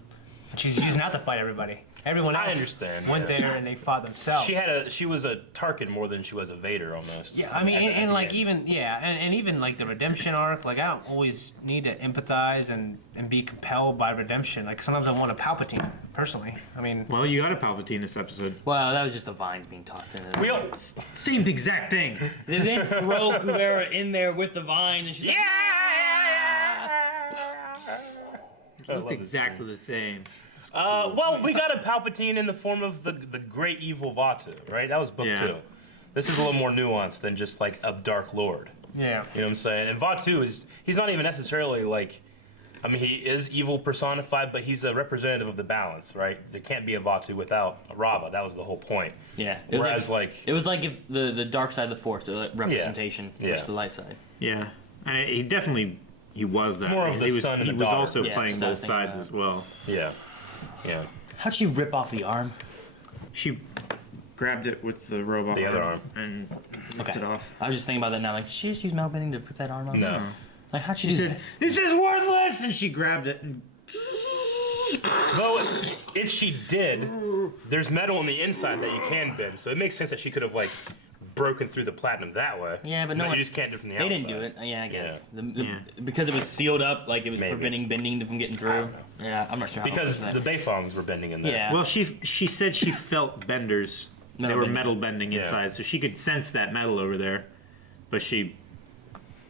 and she's using that to fight everybody. Everyone else I understand, went there and they fought themselves. She was a Tarkin more than she was a Vader almost. Yeah, I mean, and like even and even like the redemption arc. Like I don't always need to empathize and be compelled by redemption. Like sometimes I want a Palpatine personally. I mean, Well, you got a Palpatine this episode. Well, that was just the vines being tossed in. We all, Same exact thing. They didn't throw Kuvera in there with the vines, and she's like, It looked exactly the same. well, we got a Palpatine in the form of the great evil Vatu, right? That was book 2. This is a little more nuanced than just like a Dark Lord. yeah. You know what I'm saying? And Vatu he's not even necessarily like, I mean, he is evil personified, but he's a representative of the balance, right? There can't be a Vatu without a Rava. That was the whole point. yeah. Whereas it was like if the dark side of the Force, the representation, Yeah. was the light side. Yeah, and he definitely was that. more of because the son and he the was daughter. also Yeah, playing that's both what I was sides thinking as well. Yeah. How'd she rip off the arm? She grabbed it with the robot The other arm. and ripped it off. I was just thinking about that now. Like, did she just use metal-bending to rip that arm off? No. Like, how'd she She do said, that? "This is worthless," and she grabbed it. And Though, if she did, there's metal on the inside that you can bend, so it makes sense that she could have like broken through the platinum that way. Yeah, but no you one- just can't do it from the They outside. didn't do it. Yeah, I guess. Yeah. Because it was sealed up, like it was Maybe. preventing bending from getting I through. don't know. Yeah, I'm not sure how it Because was the Bayfongs were bending in there. Yeah. well, she said she felt benders. They Metal were bending. metal bending Yeah. inside, so she could sense that metal over there, but she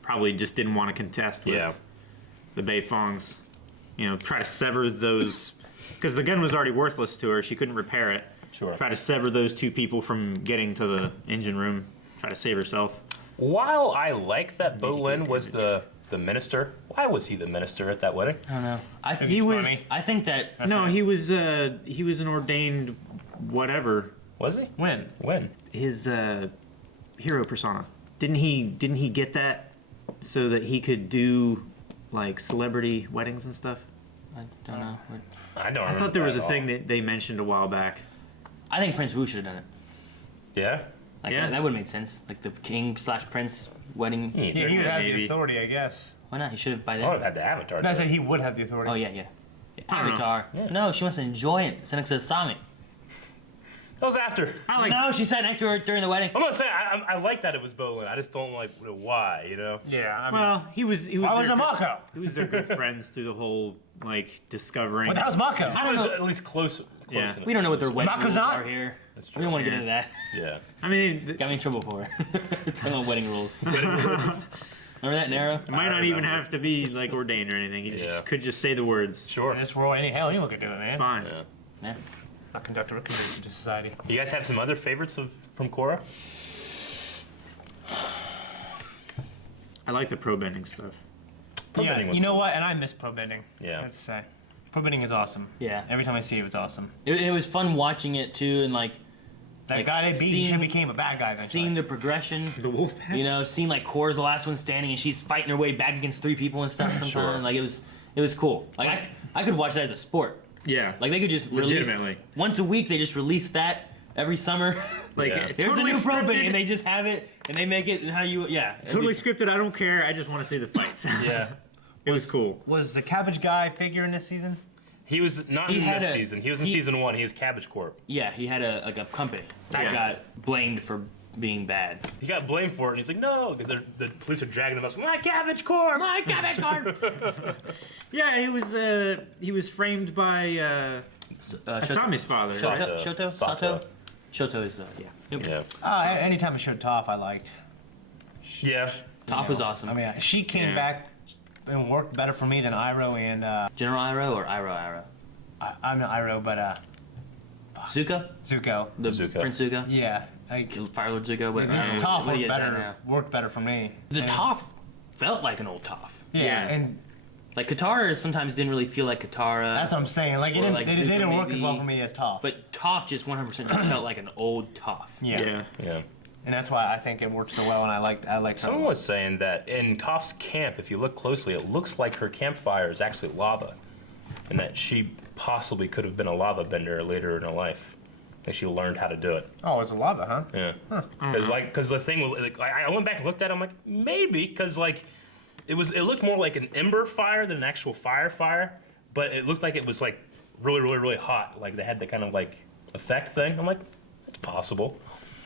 probably just didn't want to contest with Yeah. the Bayfongs. You know, try to sever those because the gun was already worthless to her. She couldn't repair it. Sure. Try to sever those two people from getting to the engine room. Try to save herself. While I like that Bolin was the minister, why was he the minister at that wedding? I don't know. He was. I think that. No, he was an ordained whatever. Was he? When? When? His hero persona. Didn't he get that so that he could do like celebrity weddings and stuff? I don't know. I don't. I thought there was a thing that they mentioned a while back. I think Prince Wu should have done it. Yeah. Like Yeah. that would have made sense. Like the king/prince wedding. Yeah, he would have the maybe. authority, I guess. Why not? He should have by I then. would have had the avatar. No, I do said it. he would have the authority. Oh yeah. I don't know. Avatar. Yeah. No, she wants to enjoy it. Sit next to Asami. That was after. I like. No, she sat next to her during the wedding. I'm not saying I like that it was Bolin. I just don't like why. You know. Yeah, I mean, Well, he was. I was their- a Mako. He was their good friends through the whole like discovering. But that was Mako. I don't was know. at least close. Yeah. enough. We don't know what their wedding Mako's rules not. are here. That's We don't want to Yeah. get into that. Yeah. I mean, Got me in trouble for it. Talking about wedding rules. Remember that, Nero? it might not even have to be like ordained or anything. He just Yeah. could just say the words. Sure. In this world, anyone could do it, man. Fine. Yeah. Yeah. Not conduct a conviction to society. You guys have some other favorites from Korra? I like the pro bending stuff. Pro Yeah, bending was you know cool. what? And I miss pro bending. Yeah. I have to say. Pro bending is awesome. Yeah. Every time I see it, it's awesome. It was fun watching it too, and like That Like, guy they beat, he seeing- should have became a bad guy eventually. seeing the progression. The wolf pets? You know, seeing like Korra's the last one standing, and she's fighting her way back against 3 people and stuff. Sometimes, Sure. like it was cool. Like I could watch that as a sport. Yeah. Like they could just release Legitimately. once a week. They just release that every summer. Like, Yeah. Here's the new pro scripted. bending, and they just have it, and they make it how you Totally scripted. I don't care. I just want to see the fights. Yeah. It was cool. Was the Cabbage Guy figure in this season? He was not He in had this a- season. He was in he- season 1. He was Cabbage Corp. Yeah, he had a company that Yeah. got blamed for being bad. He got blamed for it, and he's like, no. The police are dragging him up. My Cabbage Corp! My cabbage card. Yeah, he was framed by Asami's father. Shoto. Sato. Shoto. Sato. Sato. Shoto is yeah. Yep. Yeah. Anytime it showed Toph, I liked. Yeah. Toph was awesome. I mean, she came Yeah. back and worked better for me than Iroh and General Iroh or Iroh? I'm not Iroh, but Zuko? Zuko. The Zuko. Prince Zuko? Yeah, like Fire Lord Zuko? Whatever. this I don't know Toph what he worked is right better. now. Worked better for me. The And- Toph felt like an old Toph. Yeah, Yeah. and Like Katara sometimes didn't really feel like Katara. that's what I'm saying. Like, it Or didn't, like they Zuko didn't work as maybe. well for me as Toph. But Toph just 100% just felt like an old Toph. yeah. Yeah. Yeah. And that's why I think it worked so well, and I like her. Someone was saying that in Toph's camp, if you look closely, it looks like her campfire is actually lava, and that she possibly could have been a lava bender later in her life. Like she learned how to do it. Oh, it's a lava, huh? Yeah. Because the thing was, like, I went back and looked at it. I'm like, maybe, because like, it looked more like an ember fire than an actual fire, but it looked like it was like really, really, really hot. Like they had the kind of like effect thing. I'm like, it's possible.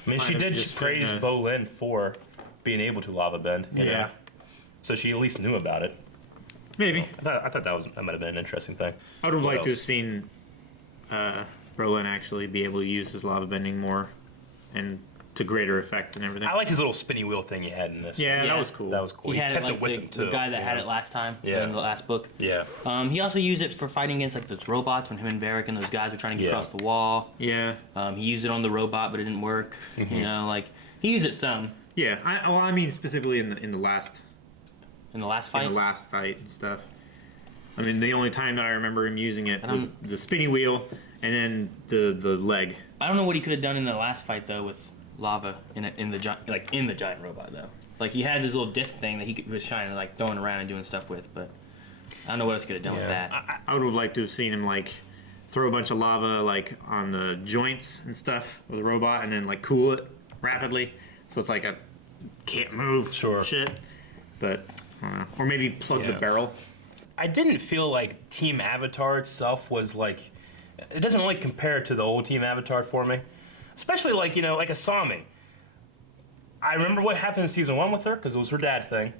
I mean, she did just praise Bolin for being able to lava bend. You know? So she at least knew about it. Maybe. I thought that might have been an interesting thing. I would have liked to have seen Brolin actually be able to use his lava bending more and to greater effect and everything. I liked his little spinny wheel thing he had in this. Yeah, that was cool. That was cool. He had kept it, like, it with him too. the guy that had it last time in the last book. Yeah. He also used it for fighting against like those robots when him and Varric and those guys were trying to get across the wall. Yeah. He used it on the robot, but it didn't work. You know, like he used it some. Yeah. I mean specifically in the last. In the last fight. In the last fight and stuff. I mean, the only time that I remember him using it was the spinny wheel and then the leg. I don't know what he could have done in the last fight though with lava in the giant robot though. Like he had this little disc thing that he was trying to like throwing around and doing stuff with, but I don't know what else could have done with that. I would have liked to have seen him like throw a bunch of lava like on the joints and stuff with the robot, and then like cool it rapidly, so it's like a can't move shit. But I don't know. Or maybe plug the barrel. I didn't feel like Team Avatar itself was like, it doesn't really compare to the old Team Avatar for me. Especially like, you know, like Asami. I remember what happened in season 1 with her, because it was her dad thing.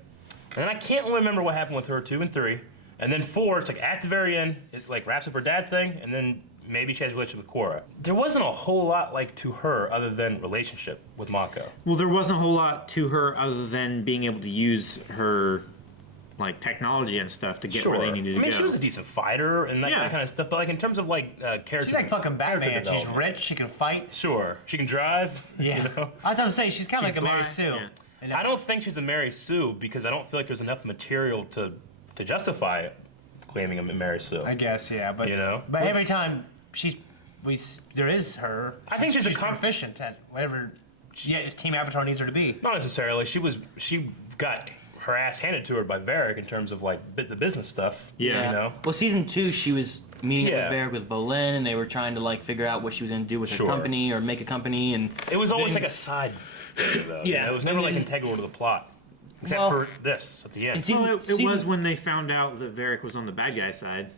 And then I can't really remember what happened with her 2 and 3. And then 4, it's like at the very end, it like wraps up her dad thing, and then maybe she has a relationship with Korra. There wasn't a whole lot like to her other than relationship with Mako. Well, there wasn't a whole lot to her other than being able to use her like technology and stuff to get where they needed to go. I mean, she was a decent fighter and that kind of stuff, but like in terms of like character, she's like fucking Batman. She's rich. She can fight. Sure, she can drive. Yeah, you know? I was gonna say she's kind of like a Mary Sue. Yeah. I don't think she's a Mary Sue because I don't feel like there's enough material to justify claiming a Mary Sue. I guess, yeah, but you know, but every time there is her. I think she's proficient at whatever Team Avatar needs her to be. Not necessarily. She got her ass handed to her by Varric in terms of like the business stuff. Yeah. You know? Well, season 2, she was meeting up with Varric with Bolin, and they were trying to like figure out what she was going to do with her company or make a company, and it was always like a side thing, though. You know? It was never like integral to the plot. Except for this at the end. It was when they found out that Varric was on the bad guy side.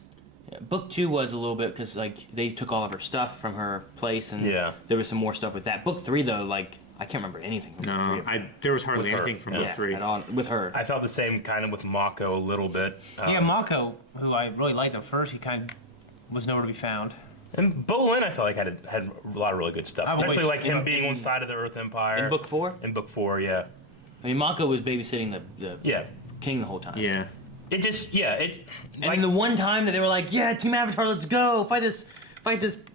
Yeah, book 2 was a little bit because like they took all of her stuff from her place, and there was some more stuff with that. Book 3 though, like I can't remember anything. No, there was hardly anything from book 3 at all with her. I felt the same kind of with Mako a little bit. Mako, who I really liked at first, he kind of was nowhere to be found. And Bolin, I felt like had a lot of really good stuff. Especially like him being on side of the Earth Empire. In book 4? In book 4, yeah. I mean, Mako was babysitting the king the whole time. Yeah. It just, And like, the one time that they were like, yeah, Team Avatar, let's go, fight this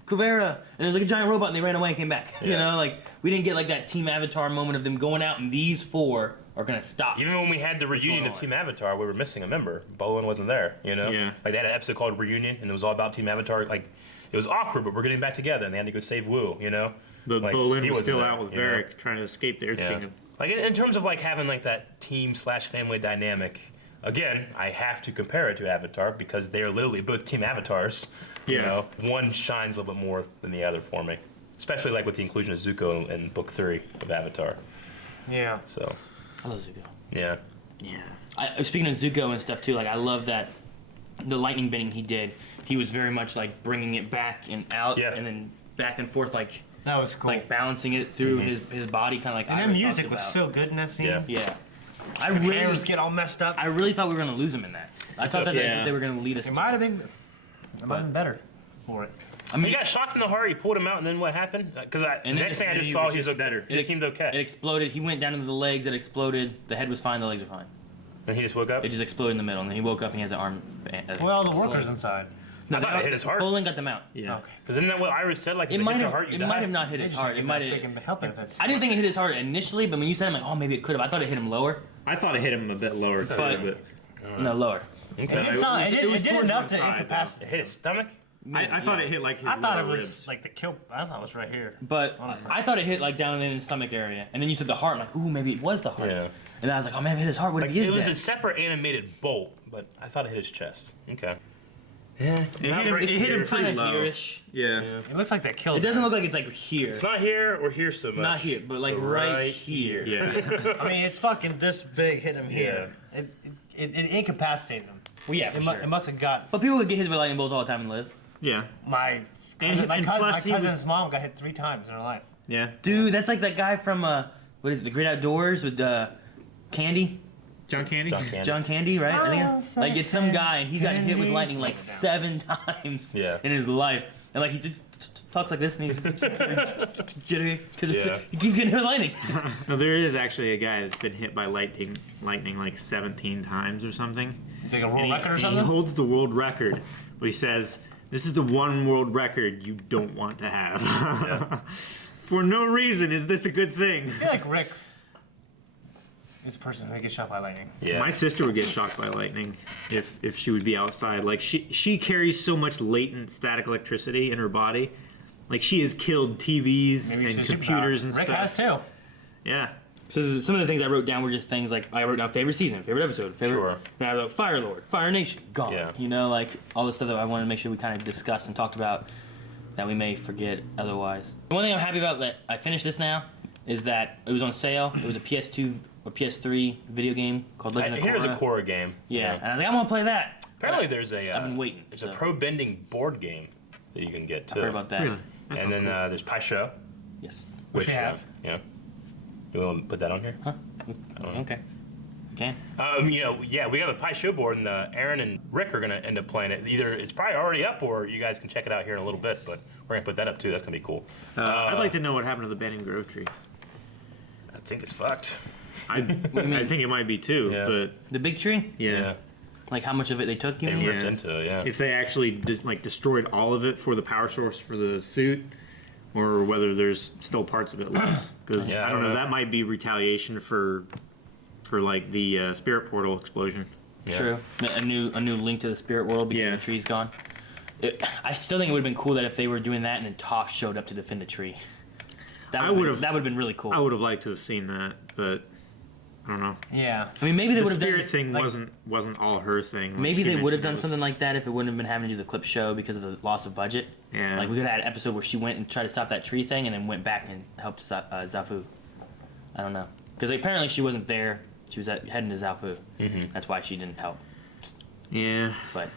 Kuvera, and there's like a giant robot, and they ran away and came back. You know, like, we didn't get like that Team Avatar moment of them going out, and these 4 are gonna stop. Even when we had the reunion of Team Avatar, we were missing a member. Bolin wasn't there, you know? Yeah. Like, they had an episode called Reunion, and it was all about Team Avatar. Like, it was awkward, but we're getting back together, and they had to go save Wu, you know? But like, Bolin was still out with Varric trying to escape the Earth Kingdom. Like, in terms of, like, having, like, that team/family dynamic, again, I have to compare it to Avatar because they are literally both Team Avatars. You know? One shines a little bit more than the other for me. Especially, like, with the inclusion of Zuko in Book 3 of Avatar. Yeah. So. I love Zuko. Yeah. Yeah. Speaking of Zuko and stuff, too, like, I love that the lightning bending he did, he was very much, like, bringing it back and out and then back and forth, like... That was cool. Like balancing it through his body, kind of like. And the music was so good in that scene. Yeah. I really hairs get all messed up. I really thought we were gonna lose him in that. I thought that they were gonna lead us. It might have been better for it. I mean, he got shocked in the heart. He pulled him out, and then what happened? Because the next thing I just saw, he was better. It seemed okay. It exploded. He went down into the legs. It exploded. The head was fine. The legs were fine. And he just woke up. It just exploded in the middle, and then he woke up and he has an arm. Well, the workers inside. No, I thought it hit his heart. Bolin got them out. Yeah. Because isn't that what Iris said? Like, it if might it hits have. your heart, you It die. might have not hit his heart. It might have. Health benefits. I didn't think it hit his heart initially, but when you said, I'm like, oh, maybe it could have. I thought it hit him lower. I thought it hit him a bit lower too, but no, lower. Okay. It did enough to incapacitate. It hit his stomach. I thought it hit like his I thought it was ribs. like the kill. I thought it was right here. But honestly. I thought it hit like down in the stomach area, and then you said the heart. I'm like, ooh, maybe it was the heart. Yeah. And I was like, oh man, if it hit his heart, what if he is It was dead? a separate animated bolt, but I thought it hit his chest. Okay. Yeah, It hits kind of here-ish. Yeah. It looks like that kills. It doesn't look like it's like here. It's not here or here so much. Not here, but like right here. Yeah. I mean, it's fucking this big, hit him here. It incapacitated him. Well, yeah, for sure. It must have got But people would get hit with lightning bolts all the time and live. Yeah. my And plus he cousin's was- mom got hit 3 times in her life. Yeah. Dude, that's like that guy from what is it, The Great Outdoors with Candy? John Candy? John Candy, right? I think like it's some Candy. guy and he's gotten hit with lightning like 7 times in his life, and like he just talks like this and he's jittery because he keeps getting hit with lightning. No, there is actually a guy that's been hit by lightning like 17 times or something. It's like a world record or He something. holds the world record, but he says this is the one world record you don't want to have. For no reason is this a good thing. I feel like Rick is a person who gets shot by lightning. Yeah. My sister would get shocked by lightning if she would be outside. Like she carries so much latent static electricity in her body. Like she has killed TVs Maybe and it's a computers superpower. and Rick stuff. has too. Yeah. So some of the things I wrote down were just things like I wrote down favorite season, favorite episode, favorite. And I wrote Fire Lord, Fire Nation, gone. Yeah. You know, like all the stuff that I wanted to make sure we kind of discussed and talked about that we may forget otherwise. The one thing I'm happy about that I finished this now is that it was on sale. It was a PS2 or PS3 video game called Legend of Korra. Here's a Korra game. Yeah, and I was like, I'm gonna play that. Apparently, there's a. I've been waiting. There's a pro bending board game that you can get too. I've heard about that. Really? And then there's Pai Sho. Yes. Which we have. Yeah. You want to put that on here? Huh? Okay. Okay. We have a Pai Sho board, and Aaron and Rick are gonna end up playing it. Either it's probably already up, or you guys can check it out here in a little bit. But we're gonna put that up too. That's gonna be cool. I'd like to know what happened to the Banyan Grove tree. I think it's fucked. I think it might be too, Yeah. but The big tree? yeah. Like how much of it they took? You They mean? ripped into it. Yeah. If they actually destroyed all of it for the power source for the suit, or whether there's still parts of it left, because Yeah, I don't know. That might be retaliation for like the spirit portal explosion. Yeah. True. A new link to the spirit world because the tree's gone. I still think it would have been cool that if they were doing that and then Toph showed up to defend the tree. That would have been really cool. I would have liked to have seen that, but I don't know. Yeah. I mean, maybe they The would have done spirit thing like- wasn't all her thing. like Maybe she they would have mentioned done it was- something like that if it wouldn't have been having to do the clip show because of the loss of budget. Yeah. Like we could have had an episode where she went and tried to stop that tree thing and then went back and helped Zafu. I don't know. Because apparently she wasn't there. She was heading to Zafu. That's why she didn't help. Yeah. But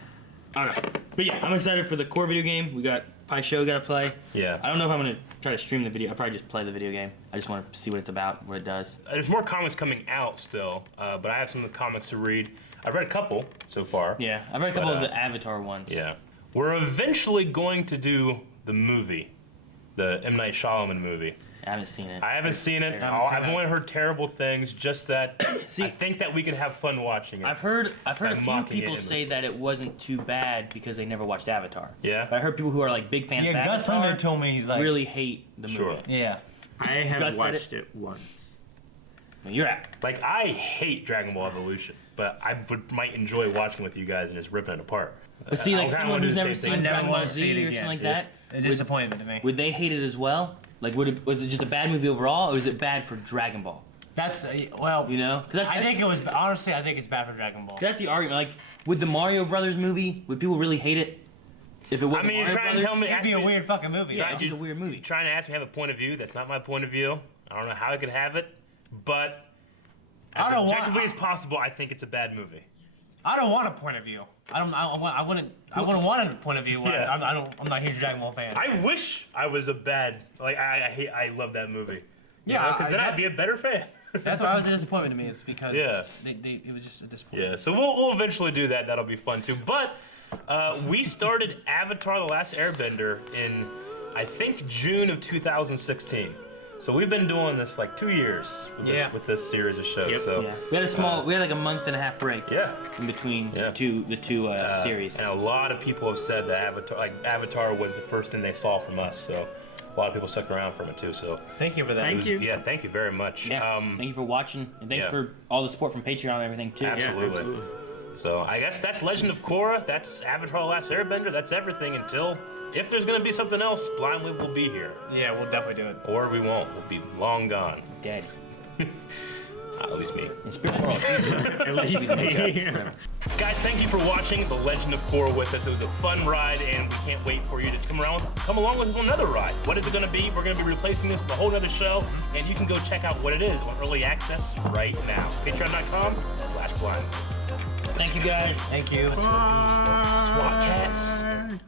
I don't know. But yeah, I'm excited for the core video game. We got Pai Sho got to play. Yeah. I don't know if I'm gonna try to stream the video. I'll probably just play the video game. I just want to see what it's about, what it does. There's more comics coming out still, but I have some of the comics to read. I've read a couple so far. Yeah, I've read a couple But, of the Avatar ones. Yeah. We're eventually going to do the movie, the M. Night Shyamalan movie. I haven't seen it. I haven't seen it. I've only heard terrible things. Just that I think that we could have fun watching it. I've heard a few mocking it people say endlessly. that it wasn't too bad because they never watched Avatar. Yeah. But I heard people who are like big fans Yeah, of Gus Avatar Linger told me he's like really hate the movie. Sure. Yeah. I have Gus said watched it once. Well, you're out. Like I hate Dragon Ball Evolution, but I might enjoy watching with you guys and just ripping it apart. But see, like I kinda someone wanna do who's the never same seen thing. Dragon Ball wanna see it Z or again. something like that, A disappointment to me. would they hate it as well? Like, was it just a bad movie overall, or was it bad for Dragon Ball? That's well, You know, I think it was honestly. I think it's bad for Dragon Ball. that's the argument. Like, would the Mario Brothers movie, would people really hate it if it wasn't I mean, you're Mario trying to Brothers? tell me It'd be a weird fucking movie. Yeah, it's just a weird movie. You're trying to ask me to have a point of view. That's not my point of view. I don't know how I could have it, but I as don't want- objectively as possible, I think it's a bad movie. I don't want a point of view. I wouldn't want a point of view. Yeah. I'm not a huge Dragon Ball fan. I wish I was a bad. Like I love that movie. Yeah, because then I'd be a better fan. That's why it was a disappointment to me. Is because Yeah. it was just a disappointment. Yeah, so we'll eventually do that. That'll be fun too. But we started Avatar: The Last Airbender in I think June of 2016. So we've been doing this like 2 years with this series of shows. Yep. So Yeah. We had like a month and a half break. yeah. In between Yeah. the two series. And a lot of people have said that Avatar was the first thing they saw from us. So a lot of people stuck around from it too. So Thank you for that. Thank you. yeah, thank you very much. Yeah. Thank you for watching, and thanks yeah. for all the support from Patreon and everything too. Absolutely. So I guess that's Legend of Korra. That's Avatar: The Last Airbender. That's everything until if there's gonna be something else, Blindly will be here, Yeah, we'll definitely do it. or we won't. We'll be long gone. Dead. At least me. In spirit world. At least me. Whatever. Guys, thank you for watching The Legend of Korra with us. It was a fun ride, and we can't wait for you to come along with us on another ride. What is it going to be? We're going to be replacing this with a whole other show, and you can go check out what it is on early access right now. Patreon.com/blind. Thank you guys. Thank you. SWAT cats.